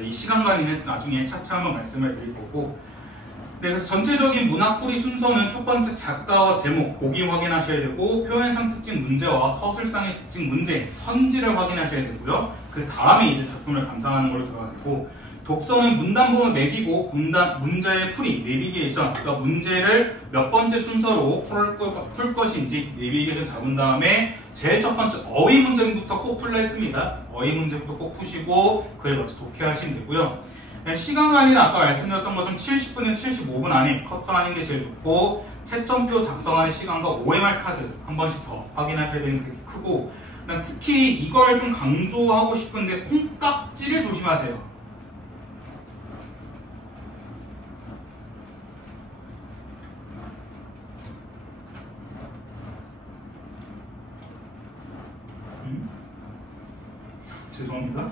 이 시간 관리는 나중에 차차 한번 말씀을 드릴 거고. 네, 그래서 전체적인 문학풀이 순서는 첫 번째 작가와 제목, 곡이 확인하셔야 되고, 표현상 특징 문제와 서술상의 특징 문제, 선지를 확인하셔야 되고요. 그 다음에 이제 작품을 감상하는 걸로 들어가고, 독서는 문단본을 매기고 문제의 풀이, 내비게이션, 그러니까 문제를 몇 번째 순서로 풀 것인지 내비게이션 잡은 다음에 제일 첫 번째 어휘 문제부터 꼭 풀려 있습니다. 어휘 문제부터 꼭 푸시고 그에 맞춰 독해하시면 되고요. 시간 관리는 아까 말씀드렸던 것처럼 70분에서 75분 안에 커트하는 게 제일 좋고, 채점표 작성하는 시간과 OMR 카드 한 번씩 더 확인하셔야 되는 게 크고, 특히 이걸 좀 강조하고 싶은데 콩깍지를 조심하세요. 죄송합니다.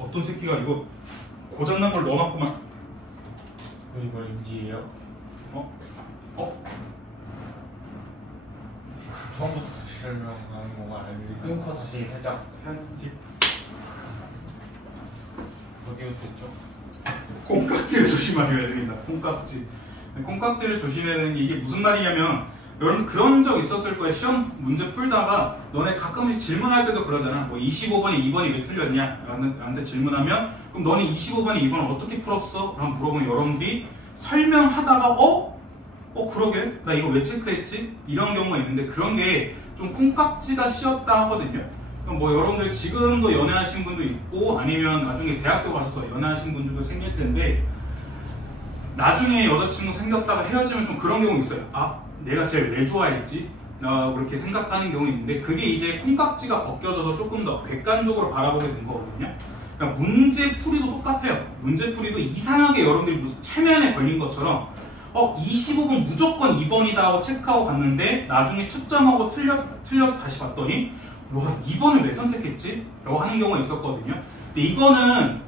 어떤 새끼가 이거 고장난 걸 넣어놨구만. 이걸 인지예요? 처음부터 다시 설명하는 건가? 아니면 끊고 다시 살짝 편집? 어디부터 했죠? 콩깍지를 조심하셔야 됩니다. 콩깍지를 조심해야 되는 게 이게 무슨 말이냐면, 여러분 그런 적 있었을 거예요. 시험 문제 풀다가 너네 가끔씩 질문할 때도 그러잖아. 뭐 25번에 2번이 왜 틀렸냐? 나한테 질문하면, 그럼 너네 25번에 2번을 어떻게 풀었어? 라고 물어보면 여러분들이 설명하다가 그러게? 나 이거 왜 체크했지? 이런 경우가 있는데, 그런 게 좀 콩깍지가 씌었다 하거든요. 그럼 뭐 여러분들 지금도 연애하신 분도 있고, 아니면 나중에 대학교 가셔서 연애하신 분들도 생길 텐데, 나중에 여자친구 생겼다가 헤어지면 좀 그런 경우 있어요. 내가 쟤를 왜 좋아했지? 그렇게 생각하는 경우 있는데, 그게 이제 콩깍지가 벗겨져서 조금 더 객관적으로 바라보게 된 거거든요. 그러니까 문제풀이도 똑같아요. 문제풀이도 이상하게 여러분들이 무슨 최면에 걸린 것처럼 25번 무조건 2번이다 하고 체크하고 갔는데, 나중에 채점하고 틀려서 다시 봤더니 와, 2번을 왜 선택했지? 라고 하는 경우가 있었거든요. 근데 이거는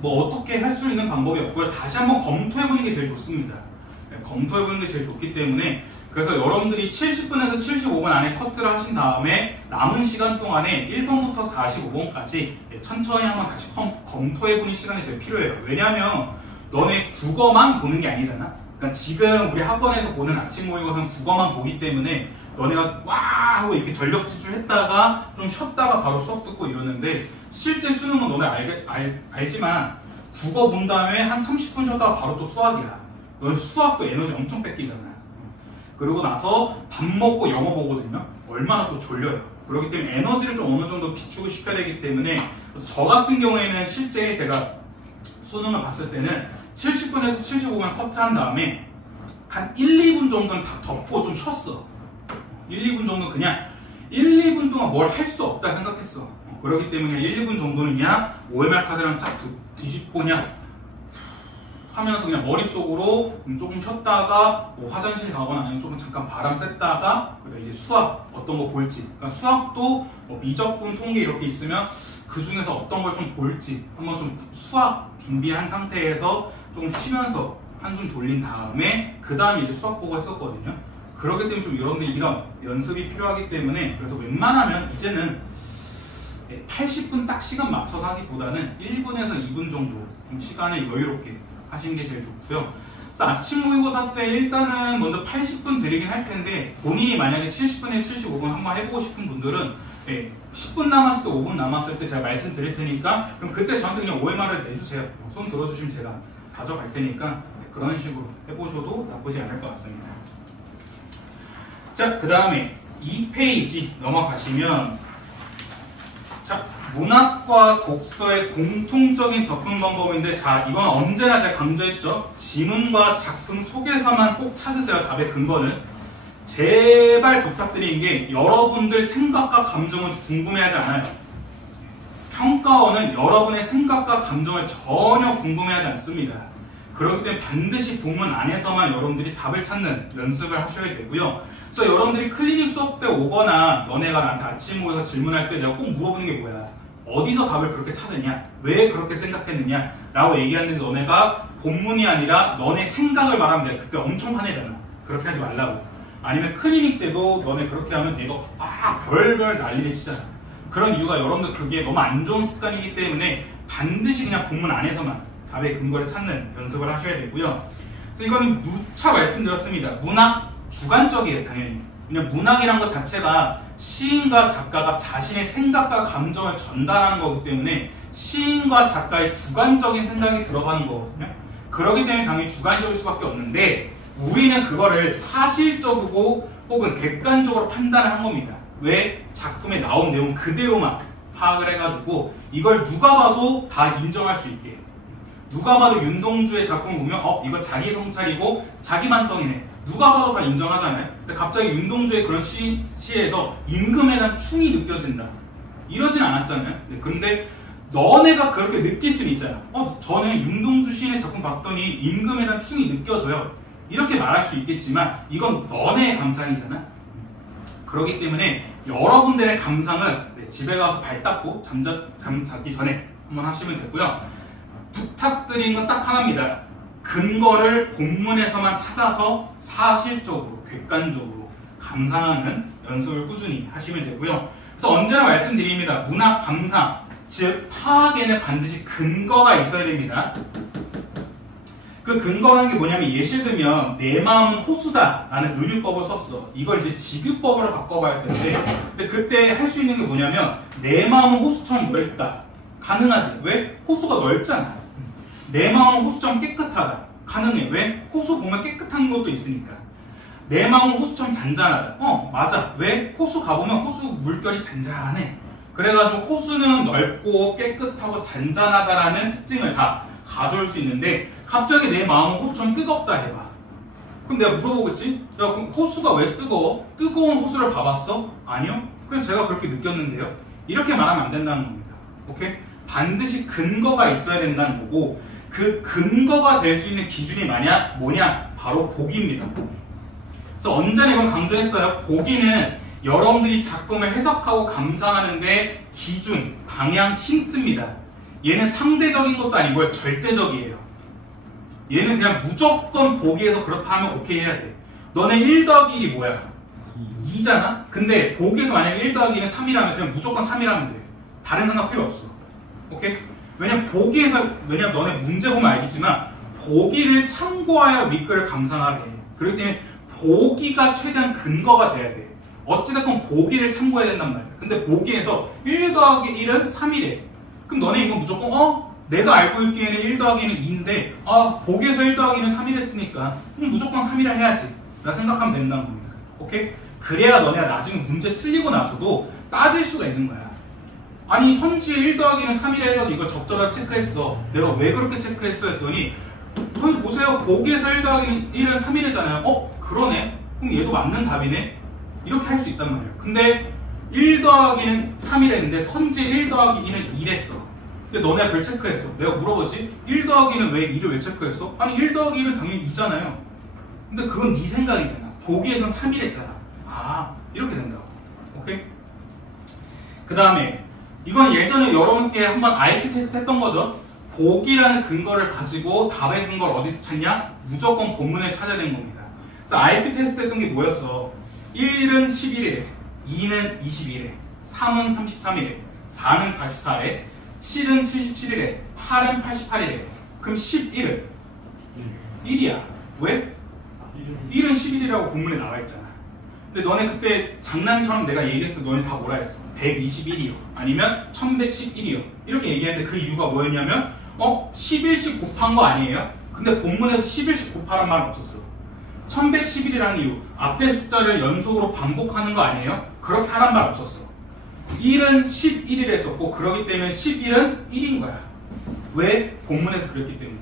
뭐 어떻게 할 수 있는 방법이 없고요. 다시 한번 검토해보는 게 제일 좋습니다. 검토해보는 게 제일 좋기 때문에, 그래서 여러분들이 70분에서 75분 안에 커트를 하신 다음에 남은 시간 동안에 1번부터 45번까지 천천히 한번 다시 검토해보는 시간이 제일 필요해요. 왜냐하면 너네 국어만 보는 게 아니잖아. 그러니까 지금 우리 학원에서 보는 아침 모의고사는 국어만 보기 때문에 너네가 와 하고 이렇게 전력 질주했다가 좀 쉬었다가 바로 수업 듣고 이러는데, 실제 수능은 너네 알지만 국어 본 다음에 한 30분 쉬었다가 바로 또 수학이야. 너네 수학도 에너지 엄청 뺏기잖아. 그러고 나서 밥 먹고 영어 보거든요. 얼마나 또 졸려요. 그렇기 때문에 에너지를 좀 어느 정도 비축을 시켜야 되기 때문에, 그래서 저 같은 경우에는 실제 제가 수능을 봤을 때는 70분에서 75분 커트한 다음에 한 1, 2분 정도는 다 덮고 좀 쉬었어. 1, 2분 정도 그냥 1, 2분 동안 뭘 할 수 없다 생각했어. 그렇기 때문에 1, 2분 정도는 그냥 OMR 카드랑 쫙 뒤집고 그냥 하면서 그냥 머릿속으로 조금 쉬었다가 뭐 화장실 가거나 아니면 조금 잠깐 바람 쐈다가, 그다음에 이제 수학 어떤 거 볼지, 그러니까 수학도 뭐 미적분, 통계 이렇게 있으면 그 중에서 어떤 걸 좀 볼지 한번 좀 수학 준비한 상태에서 조금 쉬면서 한숨 돌린 다음에 그 다음에 이제 수학 보고 했었거든요. 그렇기 때문에 좀 여러분들 이런 연습이 필요하기 때문에, 그래서 웬만하면 이제는 80분 딱 시간 맞춰서 하기보다는 1분에서 2분 정도 좀 시간을 여유롭게 하시는 게 제일 좋고요. 그래서 아침 모의고사 때 일단은 먼저 80분 드리긴 할 텐데, 본인이 만약에 70분에 75분 한번 해보고 싶은 분들은 10분 남았을 때, 5분 남았을 때 제가 말씀드릴 테니까, 그럼 그때 저한테 그냥 OMR을 내주세요. 손 들어주시면 제가 가져갈 테니까 그런 식으로 해보셔도 나쁘지 않을 것 같습니다. 자, 그 다음에 2페이지 넘어가시면, 자, 문학과 독서의 공통적인 접근 방법인데, 자, 이건 언제나 제가 강조했죠. 지문과 작품 속에서만 꼭 찾으세요. 답의 근거는. 제발 부탁드리는 게, 여러분들 생각과 감정을 궁금해하지 않아요. 평가원은 여러분의 생각과 감정을 전혀 궁금해하지 않습니다. 그렇기 때문에 반드시 본문 안에서만 여러분들이 답을 찾는 연습을 하셔야 되고요. 그래서 여러분들이 클리닉 수업 때 오거나 너네가 나한테 아침 모여서 질문할 때 내가 꼭 물어보는 게 뭐야? 어디서 답을 그렇게 찾았냐? 왜 그렇게 생각했느냐? 라고 얘기하는데, 너네가 본문이 아니라 너네 생각을 말하면 내가 그때 엄청 화내잖아. 그렇게 하지 말라고. 아니면 클리닉 때도 너네 그렇게 하면 얘가 별별 난리를 치잖아. 그런 이유가 여러분들 그게 너무 안 좋은 습관이기 때문에 반드시 그냥 본문 안에서만 답의 근거를 찾는 연습을 하셔야 되고요. 그래서 이거는 누차 말씀드렸습니다. 문학 주관적이에요, 당연히. 그냥 문학이란 것 자체가 시인과 작가가 자신의 생각과 감정을 전달하는 거기 때문에 시인과 작가의 주관적인 생각이 들어가는 거거든요. 그렇기 때문에 당연히 주관적일 수밖에 없는데 우리는 그거를 사실적이고 혹은 객관적으로 판단을 한 겁니다. 왜? 작품에 나온 내용 그대로만 파악을 해가지고 이걸 누가 봐도 다 인정할 수 있게. 누가 봐도 윤동주의 작품을 보면 이거 자기 성찰이고 자기 만성이네. 누가 봐도 다 인정하잖아요. 근데 갑자기 윤동주의 그런 시에서 임금에 대한 충이 느껴진다. 이러진 않았잖아요. 그런데 너네가 그렇게 느낄 수는 있잖아. 저는 윤동주 시인의 작품 봤더니 임금에 대한 충이 느껴져요. 이렇게 말할 수 있겠지만 이건 너네의 감상이잖아. 그렇기 때문에 여러분들의 감상은 집에 가서 발 닦고 잠 자기 전에 한번 하시면 되고요. 부탁드리는 건 딱 하나입니다. 근거를 본문에서만 찾아서 사실적으로, 객관적으로 감상하는 연습을 꾸준히 하시면 되고요. 그래서 언제나 말씀드립니다. 문학 감상, 즉 파악에는 반드시 근거가 있어야 됩니다. 그 근거라는 게 뭐냐면 예시를 들면 내 마음은 호수다 라는 은유법을 썼어. 이걸 이제 직유법으로 바꿔봐야 할 텐데 근데 그때 할 수 있는 게 뭐냐면 내 마음은 호수처럼 넓다. 가능하지. 왜? 호수가 넓잖아. 내 마음은 호수처럼 깨끗하다. 가능해. 왜? 호수 보면 깨끗한 것도 있으니까. 내 마음은 호수처럼 잔잔하다. 맞아. 왜? 호수 가보면 호수 물결이 잔잔해. 그래가지고 호수는 넓고 깨끗하고 잔잔하다라는 특징을 다 가져올 수 있는데 갑자기 내 마음은 호수처럼 뜨겁다 해봐. 그럼 내가 물어보겠지? 야, 그럼 호수가 왜 뜨거워? 뜨거운 호수를 봐봤어? 아니요? 그냥 제가 그렇게 느꼈는데요? 이렇게 말하면 안 된다는 겁니다. 오케이? 반드시 근거가 있어야 된다는 거고 그 근거가 될 수 있는 기준이 뭐냐? 바로 보기입니다. 그래서 언제나 이건 강조했어요. 보기는 여러분들이 작품을 해석하고 감상하는데 기준, 방향, 힌트입니다. 얘는 상대적인 것도 아니고요. 절대적이에요. 얘는 그냥 무조건 보기에서 그렇다 하면 오케이 해야 돼. 너네 1 더하기 1이 뭐야? 2잖아? 근데 보기에서 만약에 1 더하기 1은 3이라면 그냥 무조건 3이라면 돼. 다른 생각 필요 없어. 오케이? 왜냐면 너네 문제 보면 알겠지만 보기를 참고하여 밑글을 감상하래. 그렇기 때문에 보기가 최대한 근거가 돼야 돼. 어찌됐건 보기를 참고해야 된단 말이야. 근데 보기에서 1 더하기 1은 3이래. 그럼 너네 이건 무조건 내가 알고 있기에는 1 더하기는 2인데 보기에서 1 더하기는 3이랬으니까 무조건 3이라 해야지. 나 생각하면 된다는 겁니다. 오케이? 그래야 너네가 나중에 문제 틀리고 나서도 따질 수가 있는 거야. 아니 선지에 1 더하기는 3이라 해가지고 이거 적절하게 체크했어. 내가 왜 그렇게 체크했어 했더니 보세요. 보기에서 1 더하기 1은 3이래잖아요. 그러네. 그럼 얘도 맞는 답이네. 이렇게 할 수 있단 말이에요. 근데 1 더하기는 3이랬는데 선지에 1 더하기 2는 2랬어. 근데 너네가 그걸 체크했어. 내가 물어보지? 1 더하기는 왜 2를 왜 체크했어? 아니 1 더하기 1은 당연히 2잖아요. 근데 그건 네 생각이잖아. 보기에선 3이랬잖아. 이렇게 된다고. 오케이? 그 다음에 이건 예전에 여러분께 한번 IQ 테스트 했던 거죠. 보기라는 근거를 가지고 답의 근거를 어디서 찾냐? 무조건 본문에서 찾아야 되는 겁니다. 그래서 IQ 테스트 했던 게 뭐였어? 1은 11일, 2는 21일, 3은 33일에, 4는 44일에, 7은 77일에, 8은 88일에. 그럼 11은 1이야. 왜? 1은 11이라고 본문에 나와 있잖아. 근데 너네 그때 장난처럼 내가 얘기했어. 너네 다 뭐라 했어? 121이요. 아니면 1111이요. 이렇게 얘기했는데 그 이유가 뭐였냐면 11씩 곱한 거 아니에요? 근데 본문에서 11씩 곱하란 말은 없었어. 1111이라는 이유. 앞에 숫자를 연속으로 반복하는 거 아니에요? 그렇게 하란 말 없었어. 1은 11일 했었고 그러기 때문에 11은 1인 거야. 왜? 본문에서 그랬기 때문에.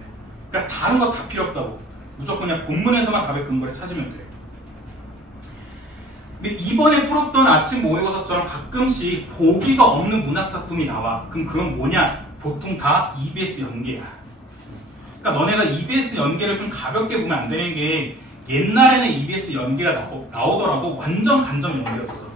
그러니까 다른 거 다 필요 없다고. 무조건 그냥 본문에서만 답의 근거를 찾으면 돼. 근데 이번에 풀었던 아침 모의고사처럼 가끔씩 보기가 없는 문학작품이 나와. 그럼 그건 뭐냐? 보통 다 EBS 연계야. 그러니까 너네가 EBS 연계를 좀 가볍게 보면 안 되는 게 옛날에는 EBS 연계가 나오더라고. 완전 간접 연계였어.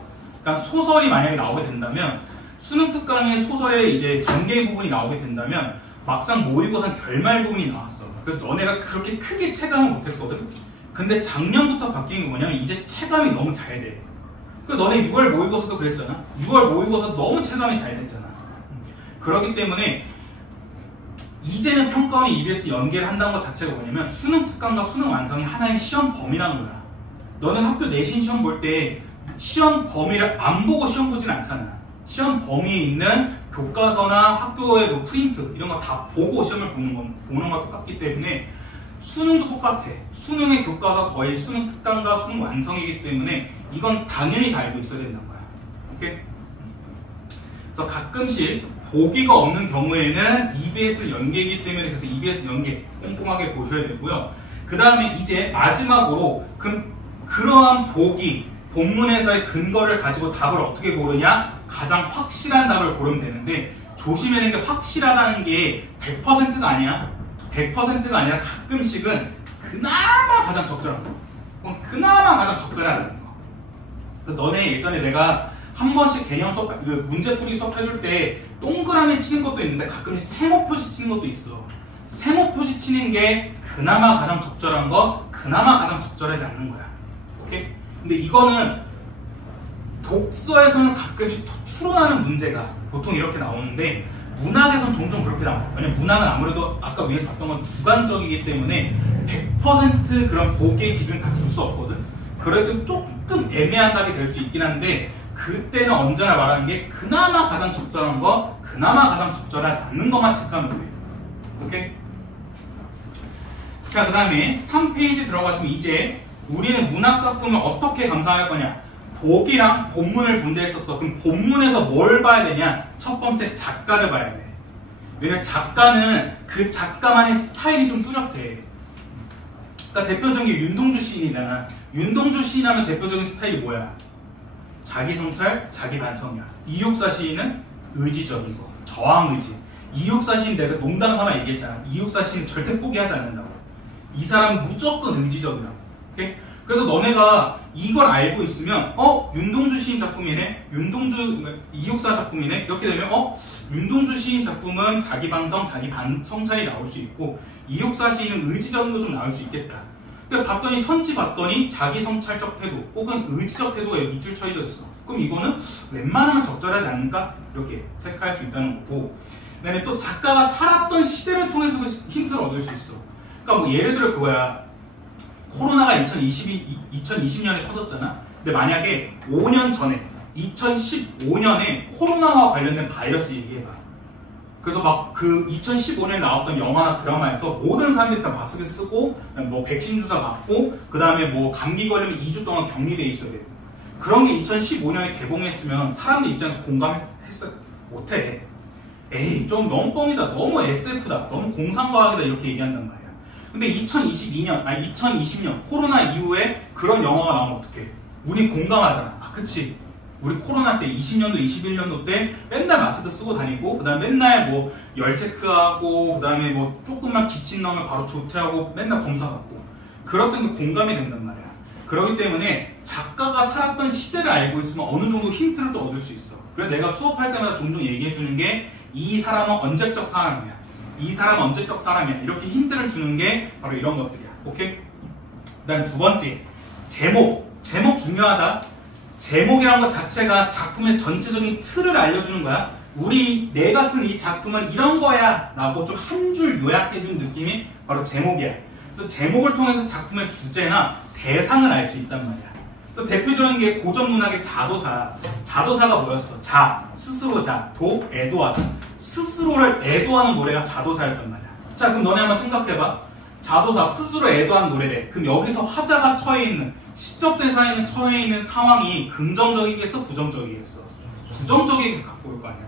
그러니까 소설이 만약에 나오게 된다면 수능 특강의 소설의 이제 전개 부분이 나오게 된다면 막상 모의고사 결말 부분이 나왔어. 그래서 너네가 그렇게 크게 체감을 못했거든. 근데 작년부터 바뀐 게 뭐냐면 이제 체감이 너무 잘 돼. 그 너네 6월 모의고사도 그랬잖아. 6월 모의고사 너무 체감이 잘 됐잖아. 그렇기 때문에 이제는 평가원이 EBS 연계를 한다는 것 자체가 뭐냐면 수능 특강과 수능 완성이 하나의 시험 범위라는 거야. 너는 학교 내신 시험 볼 때 시험 범위를 안 보고 시험 보진 않잖아. 시험 범위에 있는 교과서나 학교의 뭐 프린트 이런 거 다 보고 시험을 보는 거 똑같기 때문에 수능도 똑같아. 수능의 교과서 거의 수능 특강과 수능 완성이기 때문에 이건 당연히 다 알고 있어야 된다는 거야. 오케이? 그래서 가끔씩 보기가 없는 경우에는 EBS 연계이기 때문에 그래서 EBS 연계 꼼꼼하게 보셔야 되고요. 그 다음에 이제 마지막으로 그러한 보기, 본문에서의 근거를 가지고 답을 어떻게 고르냐? 가장 확실한 답을 고르면 되는데 조심해야 되는 게 확실하다는 게 100%가 아니야. 100%가 아니라 가끔씩은 그나마 가장 적절한 거. 그나마 가장 적절하다는 거. 너네 예전에 내가 한 번씩 개념 수업, 문제풀이 수업 해줄 때 동그라미 치는 것도 있는데 가끔씩 세모표시 치는 것도 있어. 세모표시 치는 게 그나마 가장 적절한 거, 그나마 가장 적절하지 않는 거야. 오케이? 근데 이거는 독서에서는 가끔씩 추론하는 문제가 보통 이렇게 나오는데 문학에서는 종종 그렇게 나와요. 왜냐면 문학은 아무래도 아까 위에서 봤던 건 주관적이기 때문에 100% 그런 보기의 기준을 다 줄 수 없거든. 그래도 조금 애매한 답이 될 수 있긴 한데 그때는 언제나 말하는 게 그나마 가장 적절한 거, 그나마 가장 적절하지 않는 것만 체크하면 돼요. 오케이? 자, 그 다음에 3페이지 들어가시면 이제 우리는 문학 작품을 어떻게 감상할 거냐? 보기랑 본문을 본데 했었어. 그럼 본문에서 뭘 봐야 되냐? 첫 번째 작가를 봐야 돼. 왜냐면 작가는 그 작가만의 스타일이 좀 뚜렷해. 그러니까 대표적인 게 윤동주 시인이잖아. 윤동주 시인 하면 대표적인 스타일이 뭐야? 자기 성찰, 자기 반성이야. 이육사 시인은 의지적이고 저항 의지. 이육사 시인 내가 농담 삼아 얘기했잖아. 이육사 시인은 절대 포기하지 않는다고. 이 사람은 무조건 의지적이라고. 오케이? 그래서 너네가 이걸 알고 있으면 윤동주 시인 작품이네, 이육사 작품이네 이렇게 되면 윤동주 시인 작품은 자기 반성, 자기 성찰이 나올 수 있고 이육사 시인은 의지적인 거 좀 나올 수 있겠다. 근데 봤더니 선지 봤더니 자기 성찰적 태도 혹은 의지적 태도가 밑줄 쳐져 있어. 그럼 이거는 웬만하면 적절하지 않을까? 이렇게 체크할 수 있다는 거고, 그 다음에 또 작가가 살았던 시대를 통해서도 힌트를 얻을 수 있어. 그러니까 뭐 예를 들어 그거야. 코로나가 2020년에 터졌잖아. 근데 만약에 5년 전에 2015년에 코로나와 관련된 바이러스 얘기해봐. 그래서 막 그 2015년에 나왔던 영화나 드라마에서 모든 사람들이 다 마스크 쓰고 뭐 백신 주사 맞고 그 다음에 뭐 감기 걸리면 2주 동안 격리돼 있어야 돼. 그런 게 2015년에 개봉했으면 사람들 입장에서 공감했어? 못해. 에이 좀 너무 뻥이다, 너무 SF다, 너무 공상과학이다 이렇게 얘기한단 말이야. 근데 2020년 코로나 이후에 그런 영화가 나오면 어떡해? 우리 공감하잖아. 아 그치, 우리 코로나 때 20년도 21년도 때 맨날 마스크 쓰고 다니고 그 다음에 맨날 뭐 열 체크하고 그 다음에 뭐 조금만 기침 나오면 바로 조퇴하고 맨날 검사 받고 그랬던 게 공감이 된단 말이야. 그렇기 때문에 작가가 살았던 시대를 알고 있으면 어느 정도 힌트를 또 얻을 수 있어. 그래서 내가 수업할 때마다 종종 얘기해 주는 게 이 사람은 언제적 사람이야, 이 사람은 언제적 사람이야, 이렇게 힌트를 주는 게 바로 이런 것들이야. 오케이? 그 다음 두 번째, 제목 중요하다. 제목이라는 것 자체가 작품의 전체적인 틀을 알려주는 거야. 내가 쓴 이 작품은 이런 거야 라고 좀 한 줄 요약해준 느낌이 바로 제목이야. 그래서 제목을 통해서 작품의 주제나 대상을 알 수 있단 말이야. 그래서 대표적인 게 고전 문학의 자도사. 자도사가 뭐였어? 스스로 도, 애도하다. 스스로를 애도하는 노래가 자도사였단 말이야. 자, 그럼 너네 한번 생각해봐. 자도사, 스스로 애도하는 노래래. 그럼 여기서 화자가 처해 있는, 시적 대사에는 처해 있는 상황이 긍정적이겠어? 부정적이겠어? 부정적이게 갖고 올 거 아니야.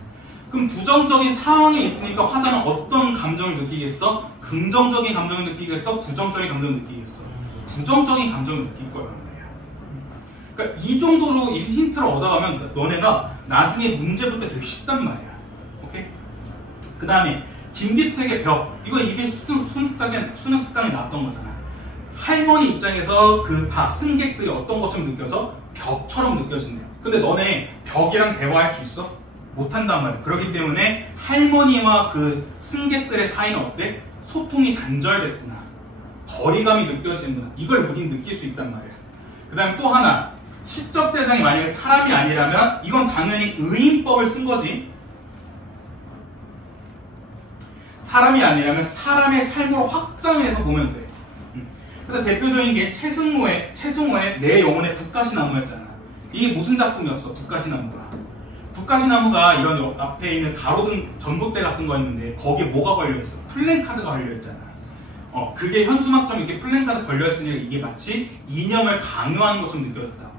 그럼 부정적인 상황에 있으니까 화자는 어떤 감정을 느끼겠어? 긍정적인 감정을 느끼겠어? 부정적인 감정을 느끼겠어? 부정적인 감정을 느낄 거란 말이야. 그러니까 이 정도로 이 힌트를 얻어가면 너네가 나중에 문제 볼 때 되게 쉽단 말이야. 오케이? 그 다음에 김기택의 벽. 이거 이게 수능 특강에 나왔던 거잖아. 할머니 입장에서 그 다 승객들이 어떤 것처럼 느껴져? 벽처럼 느껴진대요. 근데 너네 벽이랑 대화할 수 있어? 못한단 말이야. 그렇기 때문에 할머니와 그 승객들의 사이는 어때? 소통이 단절됐구나. 거리감이 느껴지는구나. 이걸 우린 느낄 수 있단 말이야. 그 다음에 또 하나, 시적 대상이 만약에 사람이 아니라면 이건 당연히 의인법을 쓴 거지. 사람이 아니라면 사람의 삶으로 확장해서 보면 돼. 그래서 대표적인 게 최승호의 내 영혼의 북가시나무였잖아. 이게 무슨 작품이었어? 북가시나무가. 북가시나무가 이런 앞에 있는 가로등 전봇대 같은 거 있는데 거기에 뭐가 걸려있어? 플랜카드가 걸려있잖아. 그게 현수막처럼 이렇게 플랜카드 걸려있으니까 이게 마치 이념을 강요하는 것처럼 느껴졌다고.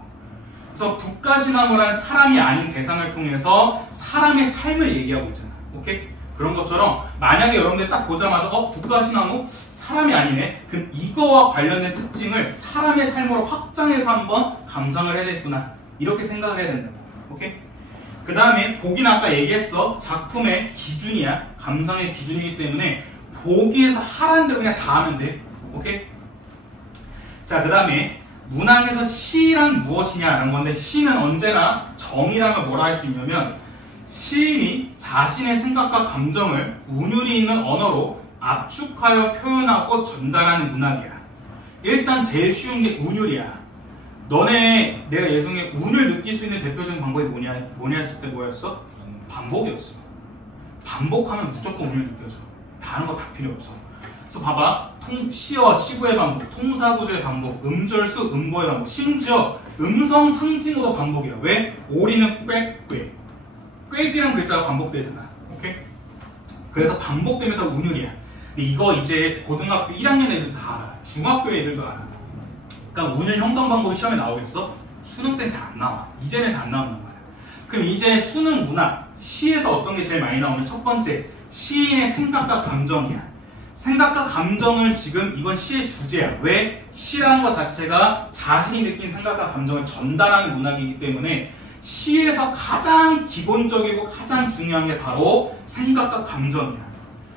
그래서 북가시나무란 사람이 아닌 대상을 통해서 사람의 삶을 얘기하고 있잖아. 오케이? 그런 것처럼 만약에 여러분들 딱 보자마자 북가시나무? 사람이 아니네? 그럼 이거와 관련된 특징을 사람의 삶으로 확장해서 한번 감상을 해야 되겠구나. 이렇게 생각을 해야 된다. 오케이? 그 다음에 보기는 아까 얘기했어. 작품의 기준이야. 감상의 기준이기 때문에 보기에서 하라는 대로 그냥 다 하면 돼. 오케이? 자, 그 다음에 문학에서 시란 무엇이냐라는 건데 시는 언제나 정의라면 뭐라 할 수 있냐면 시인이 자신의 생각과 감정을 운율이 있는 언어로 압축하여 표현하고 전달하는 문학이야. 일단 제일 쉬운 게 운율이야. 너네 내가 예성에 운을 느낄 수 있는 대표적인 방법이 뭐냐 했을 때 뭐였어? 반복이었어. 반복하면 무조건 운을 느껴져. 다른 거 다 필요 없어. 그래서 봐봐. 시와 시구의 반복, 통사구조의 반복, 음절수, 음보의 반복, 심지어 음성 상징어도 반복이야. 왜? 오리는 꽥꽥. 꽥이란 글자가 반복되잖아. 오케이? 그래서 반복되면 다 운율이야. 근데 이거 이제 고등학교 1학년 애들 다 알아. 중학교 애들도 알아. 그러니까 운율 형성 방법이 시험에 나오겠어? 수능 때는 잘 안 나와. 이제는 잘 안 나온단 말이야. 그럼 이제 수능 문학, 시에서 어떤 게 제일 많이 나오면 첫 번째, 시인의 생각과 감정이야. 생각과 감정을 지금 이건 시의 주제야. 왜? 시라는 것 자체가 자신이 느낀 생각과 감정을 전달하는 문학이기 때문에 시에서 가장 기본적이고 가장 중요한 게 바로 생각과 감정이야.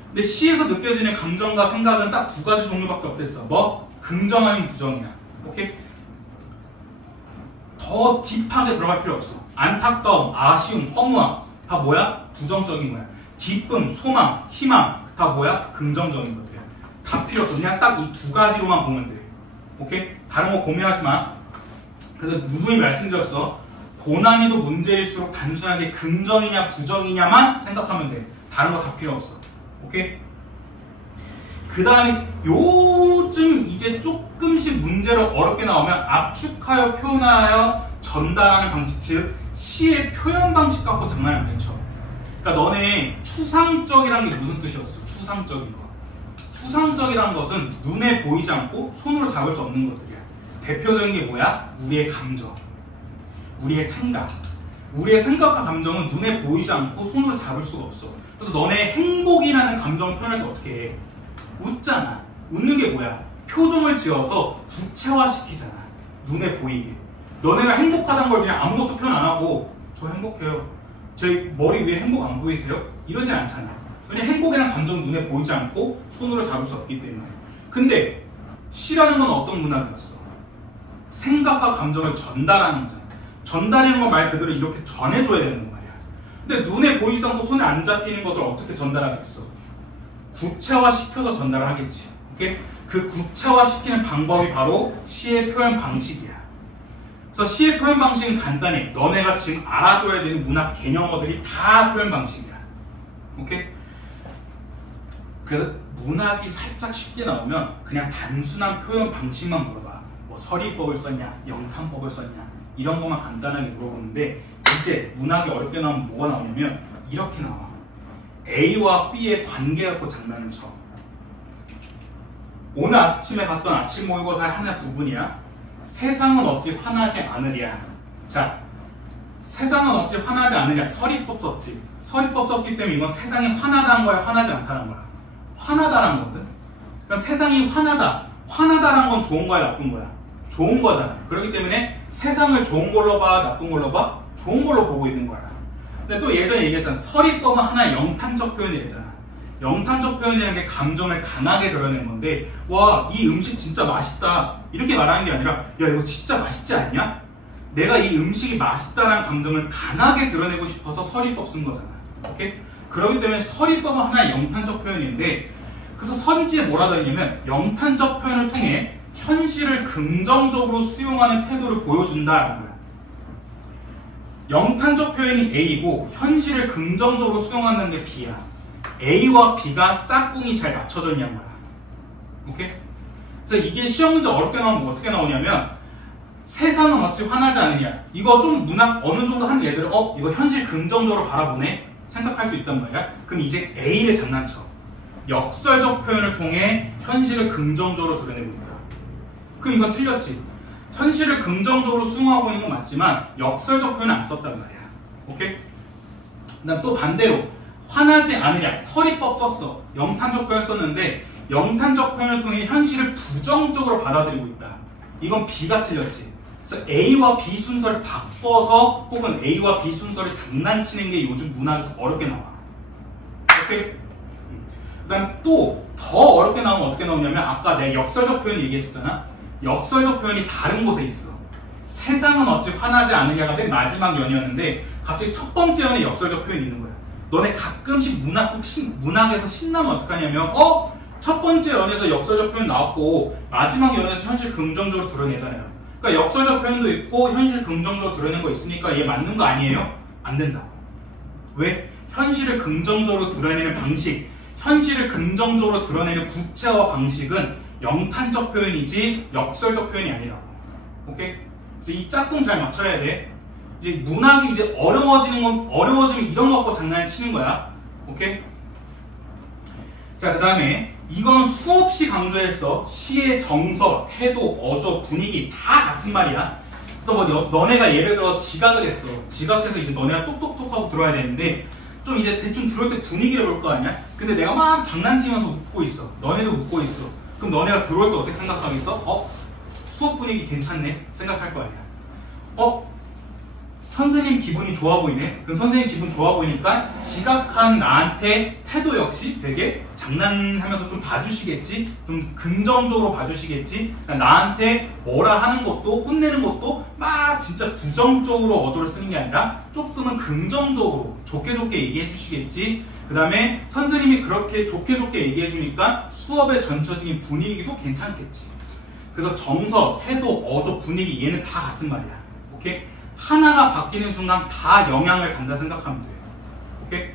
근데 시에서 느껴지는 감정과 생각은 딱 두 가지 종류밖에 없댔어. 뭐? 긍정 아닌 부정이야. 오케이? 더 딥하게 들어갈 필요 없어. 안타까움, 아쉬움, 허무함 다 뭐야? 부정적인 거야. 기쁨, 소망, 희망 다 뭐야? 긍정적인 것들이야. 다 필요 없어. 그냥 딱 이 두 가지로만 보면 돼. 오케이? 다른 거 고민하지 마. 그래서 누구이 말씀드렸어. 고난이도 문제일수록 단순하게 긍정이냐 부정이냐만 생각하면 돼. 다른 거 다 필요 없어. 오케이? 그 다음에 요즘 이제 조금씩 문제로 어렵게 나오면 압축하여 표현하여 전달하는 방식, 즉 시의 표현 방식 갖고 장난을 많이 쳐. 그러니까 너네 추상적이라는 게 무슨 뜻이었어? 추상적인 거. 추상적이라는 것은 눈에 보이지 않고 손으로 잡을 수 없는 것들이야. 대표적인 게 뭐야? 우리의 감정, 우리의 생각. 우리의 생각과 감정은 눈에 보이지 않고 손으로 잡을 수가 없어. 그래서 너네 행복이라는 감정을 표현할 때 어떻게 해? 웃잖아. 웃는 게 뭐야? 표정을 지어서 구체화시키잖아. 눈에 보이게. 너네가 행복하다는 걸 그냥 아무것도 표현 안 하고 저 행복해요. 제 머리 위에 행복 안 보이세요? 이러진 않잖아. 그냥 행복이라는 감정 눈에 보이지 않고 손으로 잡을 수 없기 때문에. 근데 시라는 건 어떤 문학이었어? 생각과 감정을 전달하는 거잖아. 전달이라는 건 말 그대로 이렇게 전해줘야 되는 말이야. 근데 눈에 보이지도 않고 손에 안 잡히는 것을 어떻게 전달하겠어? 구체화시켜서 전달을 하겠지. 오케이? 그 구체화시키는 방법이 바로 시의 표현 방식이야. 그래서 시의 표현 방식은 간단해. 너네가 지금 알아둬야 되는 문학 개념어들이 다 표현 방식이야. 오케이? 그래서 문학이 살짝 쉽게 나오면 그냥 단순한 표현 방식만 물어봐. 뭐 서리법을 썼냐, 영탄법을 썼냐 이런 것만 간단하게 물어보는데 이제 문학이 어렵게 나오면 뭐가 나오냐면 이렇게 나와. A와 B의 관계 갖고 장난을 쳐. 오늘 아침에 봤던 아침 모의고사의 하나 부분이야. 세상은 어찌 화나지 않으랴. 자, 세상은 어찌 화나지 않으랴. 서리법 썼지. 서리법 썼기 때문에 이건 세상이 화나다는 거야, 화나지 않다는 거야. 화나다라는 거거든. 그러니까 세상이 화나다. 화나다라는 건 좋은 거야, 나쁜 거야? 좋은 거잖아. 그렇기 때문에 세상을 좋은 걸로 봐, 나쁜 걸로 봐? 좋은 걸로 보고 있는 거야. 근데 또 예전에 얘기했잖아. 서리법은 하나의 영탄적 표현이랬잖아. 영탄적 표현이라는 게 감정을 강하게 드러내는 건데, 와, 이 음식 진짜 맛있다 이렇게 말하는 게 아니라, 야, 이거 진짜 맛있지 않냐? 내가 이 음식이 맛있다라는 감정을 강하게 드러내고 싶어서 서리법 쓴 거잖아. 오케이? 그렇기 때문에 서리법은 하나의 영탄적 표현인데, 그래서 선지에 뭐라고 했냐면 영탄적 표현을 통해 현실을 긍정적으로 수용하는 태도를 보여준다라는 거야. 영탄적 표현이 A이고 현실을 긍정적으로 수용하는 게 B야. A와 B가 짝꿍이 잘 맞춰져 있냐는 거야. 오케이? 그래서 이게 시험 문제 어렵게 나오면 어떻게 나오냐면 세상은 어찌 화나지 않느냐. 이거 좀 문학 어느 정도 한 애들은 이거 현실 긍정적으로 바라보네 생각할 수 있단 말이야. 그럼 이제 A를 장난쳐. 역설적 표현을 통해 현실을 긍정적으로 드러내고 있다. 그럼 이건 틀렸지. 현실을 긍정적으로 수용하고 있는 건 맞지만 역설적 표현을 안 썼단 말이야. 오케이? 그다음 또 반대로 화나지 않으냐. 서리법 썼어. 영탄적 표현 썼는데 영탄적 표현을 통해 현실을 부정적으로 받아들이고 있다. 이건 B가 틀렸지. 그래서 A와 B 순서를 바꿔서 혹은 A와 B 순서를 장난치는 게 요즘 문학에서 어렵게 나와. 오케이? 그 다음 또 더 어렵게 나오면 어떻게 나오냐면 아까 내가 역설적 표현 얘기했었잖아. 역설적 표현이 다른 곳에 있어. 세상은 어찌 화나지 않으냐가 맨 마지막 연이었는데 갑자기 첫 번째 연에 역설적 표현이 있는 거야. 너네 가끔씩 문학에서 신나면 어떡하냐면 첫 번째 연에서 역설적 표현 나왔고 마지막 연에서 현실 긍정적으로 드러내잖아요. 그러니까 역설적 표현도 있고 현실 긍정적으로 드러낸 거 있으니까 얘 맞는 거 아니에요? 안 된다. 왜? 현실을 긍정적으로 드러내는 방식, 현실을 긍정적으로 드러내는 구체화 방식은 영탄적 표현이지 역설적 표현이 아니라고. 오케이? 그래서 이 짝꿍 잘 맞춰야 돼. 이제 문학이 이제 어려워지면 이런 거 갖고 장난치는 거야. 오케이? 자, 그 다음에 이건 수없이 강조했어. 시의 정서, 태도, 어조, 분위기 다 같은 말이야. 그래서 뭐 너네가 예를 들어 지각을 했어. 지각해서 이제 너네가 똑똑똑 하고 들어야 되는데 좀 이제 대충 들어올 때 분위기를 볼 거 아니야? 근데 내가 막 장난치면서 웃고 있어. 너네도 웃고 있어. 그럼 너네가 들어올 때 어떻게 생각하겠어? 수업 분위기 괜찮네? 생각할 거 아니야. 선생님 기분이 좋아 보이네? 그럼 선생님 기분 좋아 보이니까 지각한 나한테 태도 역시 되게 장난하면서 좀 봐주시겠지? 좀 긍정적으로 봐주시겠지? 그러니까 나한테 뭐라 하는 것도 혼내는 것도 막 진짜 부정적으로 어조를 쓰는 게 아니라 조금은 긍정적으로 좋게 얘기해 주시겠지? 그 다음에 선생님이 그렇게 좋게 얘기해 주니까 수업의 전체적인 분위기도 괜찮겠지. 그래서 정서, 태도, 어조, 분위기 얘는 다 같은 말이야. 오케이? 하나가 바뀌는 순간 다 영향을 간다 생각하면 돼요. 오케이?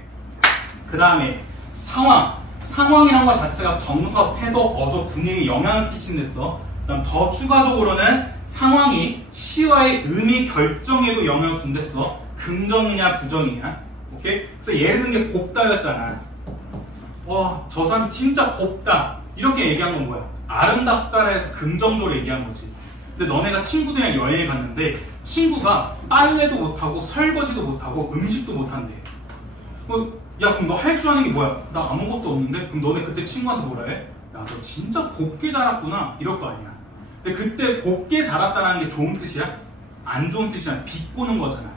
그 다음에 상황이라는 것 자체가 정서, 태도, 어조, 분위기에 영향을 끼치는 데서 그 다음 더 추가적으로는 상황이 시와의 의미 결정에도 영향을 준댔어. 긍정이냐 부정이냐. 오케이? 그래서 예를 든 게 곱다였잖아. 저 사람 진짜 곱다. 이렇게 얘기한 건 뭐야? 아름답다라 해서 긍정적으로 얘기한 거지. 근데 너네가 친구들이랑 여행을 갔는데 친구가 빨래도 못하고 설거지도 못하고 음식도 못한대. 야 그럼 너 할 줄 아는 게 뭐야? 나 아무것도 없는데? 그럼 너네 그때 친구한테 뭐라 해? 야 너 진짜 곱게 자랐구나 이럴 거 아니야. 근데 그때 곱게 자랐다는 게 좋은 뜻이야? 안 좋은 뜻이야. 비꼬는 거잖아.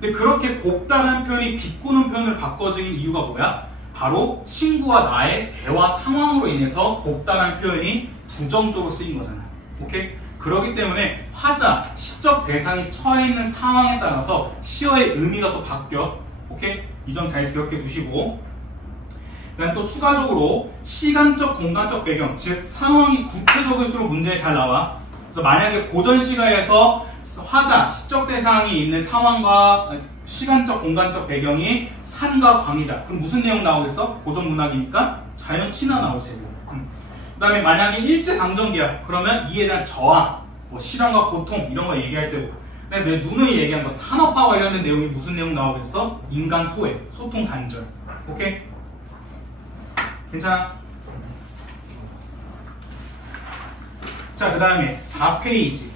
근데 그렇게 곱다는 표현이 비꼬는 표현을 바꿔진 이유가 뭐야? 바로 친구와 나의 대화 상황으로 인해서 곱다는 표현이 부정적으로 쓰인 거잖아. 오케이? 그렇기 때문에 화자, 시적 대상이 처해 있는 상황에 따라서 시어의 의미가 또 바뀌어. 오케이? 이 점 잘 기억해 두시고. 그다음 또 추가적으로 시간적, 공간적 배경, 즉 상황이 구체적일수록 문제에 잘 나와. 그래서 만약에 고전 시가에서 화자, 시적 대상이 있는 상황과 시간적, 공간적 배경이 산과 강이다. 그럼 무슨 내용 나오겠어? 고전 문학이니까 자연 친화 나오지. 그 다음에 만약에 일제강점기야. 그러면 이에 대한 저항, 실현과 고통 이런 거 얘기할 때고. 근데 내 누누이 얘기한 거 산업화 관련된 내용이 무슨 내용 나오겠어? 인간 소외, 소통 단절. 오케이? 괜찮아? 자, 그 다음에 4페이지.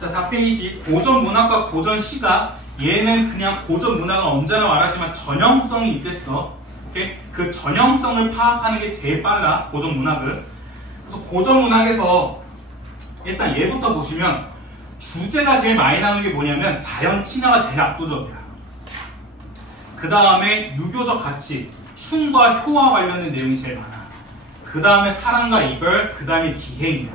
자, 4페이지. 고전 문학과 고전 시가. 얘는 그냥 고전 문학은 언제나 말하지만 전형성이 있댔어. 오케이? 그 전형성을 파악하는 게 제일 빨라, 고전 문학은. 그래서 고전 문학에서 일단 얘부터 보시면 주제가 제일 많이 나오는 게 뭐냐면 자연 친화가 제일 압도적이야. 그 다음에 유교적 가치, 춤과 효와 관련된 내용이 제일 많아. 그 다음에 사랑과 이별, 그 다음에 기행이야.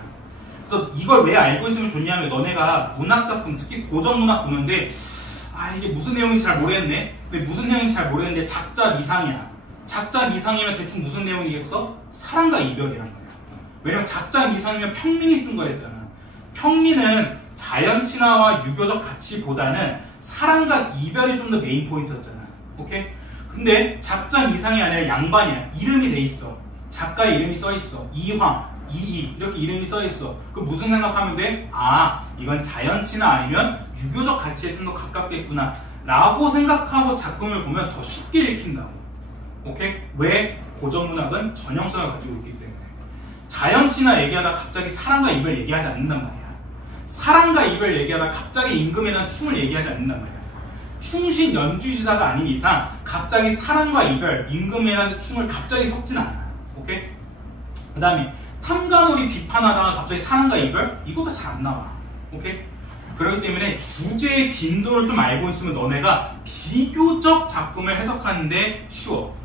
그래서 이걸 왜 알고 있으면 좋냐면 너네가 문학작품, 특히 고전 문학 보는데 이게 무슨 내용인지 잘 모르겠네. 근데 무슨 내용인지 잘 모르겠는데 작자 미상이야. 작자 미상이면 대충 무슨 내용이겠어? 사랑과 이별이란 거야. 왜냐면 작자 미상이면 평민이 쓴 거랬잖아. 평민은 자연 친화와 유교적 가치보다는 사랑과 이별이 좀 더 메인 포인트였잖아. 오케이? 근데 작자 미상이 아니라 양반이야. 이름이 돼 있어. 작가 이름이 써 있어. 이황, 이이 이렇게 이름이 써 있어. 그럼 무슨 생각하면 돼? 아, 이건 자연 친화 아니면 유교적 가치에 좀 더 가깝겠구나 라고 생각하고 작품을 보면 더 쉽게 읽힌다고. 오케이? 왜? 고전문학은 전형성을 가지고 있기 때문에. 자연 친화 얘기하다 갑자기 사랑과 이별 얘기하지 않는단 말이야. 사랑과 이별 얘기하다 갑자기 임금에 대한 춤을 얘기하지 않는단 말이야. 충신 연주시사가 아닌 이상 갑자기 사랑과 이별, 임금에 대한 춤을 갑자기 섞진 않아. 오케이? 그 다음에 탐관오리 비판하다가 갑자기 사랑과 이별? 이것도 잘 안 나와. 오케이? 그렇기 때문에 주제의 빈도를 좀 알고 있으면 너네가 비교적 작품을 해석하는데 쉬워.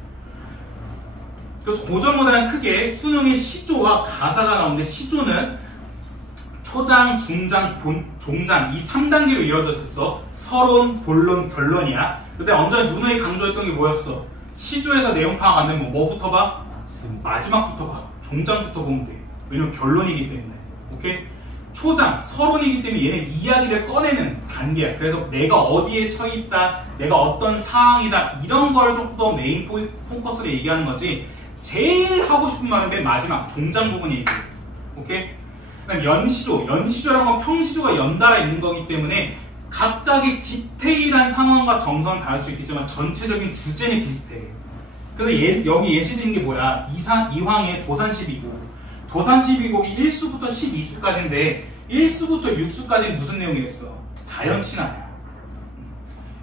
그래서 고전문학은 크게 수능의 시조와 가사가 나오는데, 시조는 초장, 중장, 종장 이 3단계로 이루어져 있었어. 서론, 본론, 결론이야. 근데 언제 누누이 강조했던 게 뭐였어? 시조에서 내용 파악 안 되면 뭐부터 봐? 마지막부터 봐. 종장부터 보면 돼. 왜냐면 결론이기 때문에. 오케이? 초장, 서론이기 때문에 얘는 이야기를 꺼내는 단계야. 그래서 내가 어디에 처해있다, 내가 어떤 상황이다, 이런 걸 좀 더 메인 포커스로 얘기하는 거지. 제일 하고 싶은 말은 맨 마지막 종장 부분 얘기해. 오케이? 그다음 연시조, 연시조라는 건 평시조가 연달아 있는 거기 때문에 각각의 디테일한 상황과 정성은 다를 수 있겠지만 전체적인 주제는 비슷해. 그래서 여기 예시된 게 뭐야? 이황의 도산12곡. 도산12곡이 1수부터 12수까지인데 1수부터 6수까지는 무슨 내용이랬어? 자연 친화야.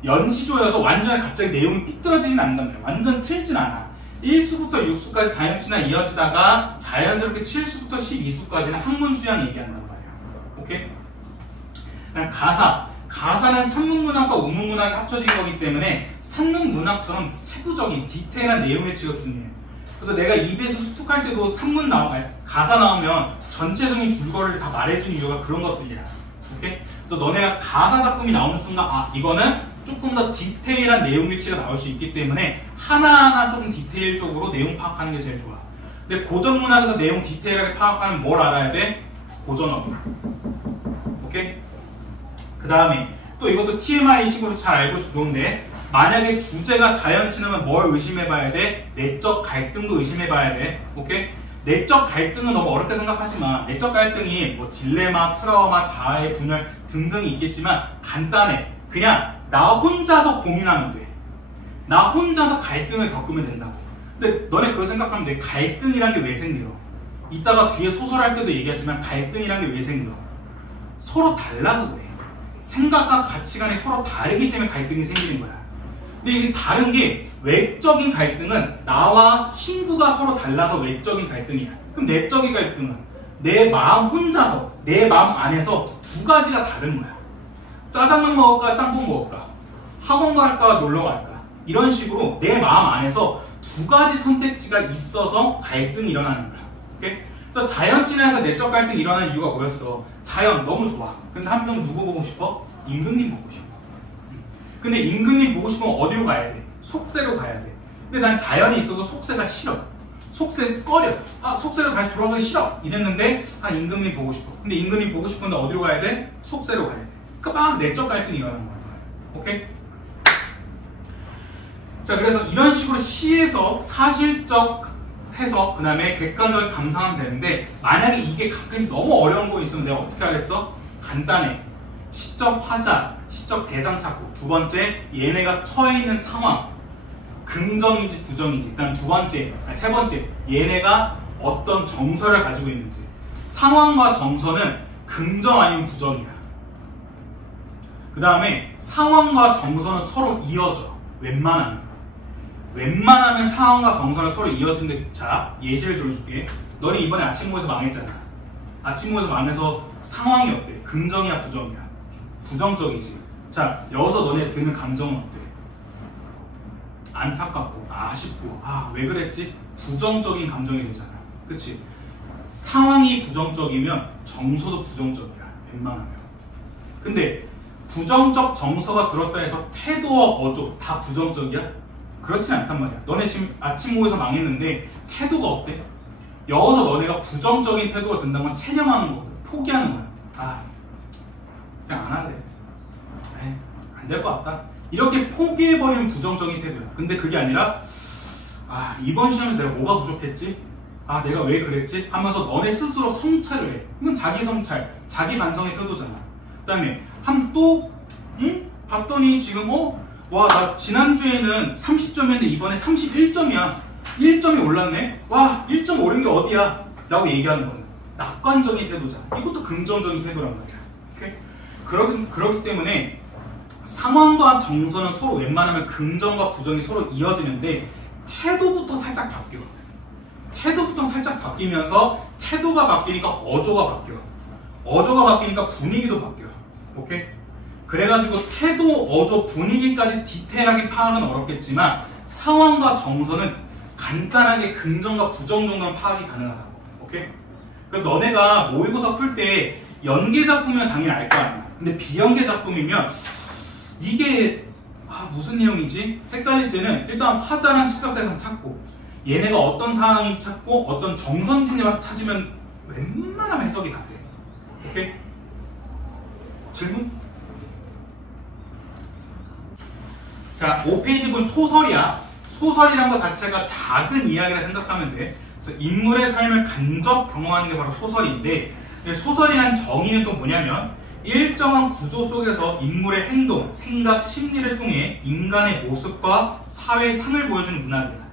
연시조여서 완전히 갑자기 내용이 삐뚤어지진 않는단 말이야. 완전 틀진 않아. 1수부터 6수까지 자연 친화 이어지다가 자연스럽게 7수부터 12수까지는 학문 수양 얘기한단 말이야. 오케이? 그다음 가사. 가사는 산문문학과 우문문학이 합쳐진 거기 때문에 산문문학처럼 세부적인 디테일한 내용 배치가 중요해. 그래서 내가 EBS 수특할 때도 가사 나오면 전체적인 줄거리를 다 말해주는 이유가 그런 것들이야. 오케이? 그래서 너네가 가사 작품이 나오는 순간, 아, 이거는 조금 더 디테일한 내용 배치가 나올 수 있기 때문에 하나하나 조금 디테일적으로 내용 파악하는 게 제일 좋아. 근데 고전문학에서 내용 디테일하게 파악하면 뭘 알아야 돼? 고전어구. 오케이? 그 다음에 또 이것도 TMI식으로 잘 알고 좋은데, 만약에 주제가 자연 친화면 뭘 의심해봐야 돼? 내적 갈등도 의심해봐야 돼. 오케이? 내적 갈등은 너무 어렵게 생각하지 마. 내적 갈등이 뭐 딜레마, 트라우마, 자아의 분열 등등이 있겠지만 간단해. 그냥 나 혼자서 고민하면 돼. 나 혼자서 갈등을 겪으면 된다고. 근데 너네 그거 생각하면 돼. 갈등이란 게 왜 생겨? 이따가 뒤에 소설할 때도 얘기했지만 갈등이란 게 왜 생겨? 서로 달라서 그래. 생각과 가치관이 서로 다르기 때문에 갈등이 생기는 거야. 근데 이게 다른 게, 외적인 갈등은 나와 친구가 서로 달라서 외적인 갈등이야. 그럼 내적인 갈등은 내 마음 혼자서, 내 마음 안에서 두 가지가 다른 거야. 짜장면 먹을까 짬뽕 먹을까, 학원 갈까 놀러 갈까, 이런 식으로 내 마음 안에서 두 가지 선택지가 있어서 갈등이 일어나는 거야. 오케이? 그래서 자연 친화에서 내적 갈등이 일어나는 이유가 뭐였어? 자연 너무 좋아. 근데 한편 누구 보고 싶어? 임금님 보고 싶어. 근데 임금님 보고 싶으면 어디로 가야 돼? 속세로 가야 돼. 근데 난 자연이 있어서 속세가 싫어. 속세 꺼려. 아, 속세로 다시 돌아가기 싫어. 이랬는데, 아, 임금님 보고 싶어. 근데 임금님 보고 싶은데 어디로 가야 돼? 속세로 가야 돼. 그러니까 막 내적 갈등이 일어나는 거야. 오케이? 자, 그래서 이런 식으로 시에서 사실적 해석, 그 다음에 객관적인 감상하면 되는데, 만약에 이게 가끔 너무 어려운 거 있으면 내가 어떻게 하겠어? 간단해. 시적 화자, 시적 대상 찾고, 두 번째, 얘네가 처해 있는 상황, 긍정인지 부정인지, 그다음 세 번째, 얘네가 어떤 정서를 가지고 있는지. 상황과 정서는 긍정 아니면 부정이야. 그 다음에 상황과 정서는 서로 이어져. 웬만하면 상황과 정서는 서로 이어지는데, 자, 예시를 들어줄게. 너네 이번에 아침모에서 망했잖아. 아침모에서 망해서 상황이 어때? 긍정이야, 부정이야? 부정적이지. 자, 여기서 너네 드는 감정은 어때? 안타깝고, 아쉽고, 아, 왜 그랬지? 부정적인 감정이 되잖아. 그치? 상황이 부정적이면 정서도 부정적이야. 웬만하면. 근데 부정적 정서가 들었다 해서 태도와 어조 다 부정적이야? 그렇진 않단 말이야. 너네 지금 아침 모여서 망했는데 태도가 어때? 여기서 너네가 부정적인 태도가 든다면 체념하는 거, 포기하는 거야. 아, 그냥 안 할래. 안 될 것 같다. 이렇게 포기해버리면 부정적인 태도야. 근데 그게 아니라 이번 시험에서 내가 뭐가 부족했지? 내가 왜 그랬지? 하면서 너네 스스로 성찰을 해. 이건 자기 성찰, 자기 반성의 태도잖아. 그 다음에 봤더니 지금 와, 나 지난주에는 30점이었는데 이번에 31점이야. 1점이 올랐네? 와, 1점 오른 게 어디야? 라고 얘기하는 거는 낙관적인 태도잖아. 이것도 긍정적인 태도란 말이야. 오케이? 그러기 때문에 상황과 정서는 서로 웬만하면 긍정과 부정이 서로 이어지는데 태도부터 살짝 바뀌어. 태도부터 살짝 바뀌면서 태도가 바뀌니까 어조가 바뀌어. 어조가 바뀌니까 분위기도 바뀌어. 오케이? 그래가지고 태도, 어조, 분위기까지 디테일하게 파악은 어렵겠지만 상황과 정서는 간단하게 긍정과 부정 정도는 파악이 가능하다고. 오케이? 그래서 너네가 모의고사 풀 때 연계 작품이면 당연히 알 거 아니야. 근데 비연계 작품이면 이게 무슨 내용이지? 헷갈릴 때는 일단 화자랑 시적 대상 찾고 얘네가 어떤 상황이 찾고 어떤 정선진을 찾으면 웬만하면 해석이 다 돼. 오케이? 질문? 자, 5페이지 본 소설이야. 소설이란 것 자체가 작은 이야기라 생각하면 돼. 그래서 인물의 삶을 간접 경험하는 게 바로 소설인데 소설이란 정의는 또 뭐냐면 일정한 구조 속에서 인물의 행동, 생각, 심리를 통해 인간의 모습과 사회상을 보여주는 문학이야.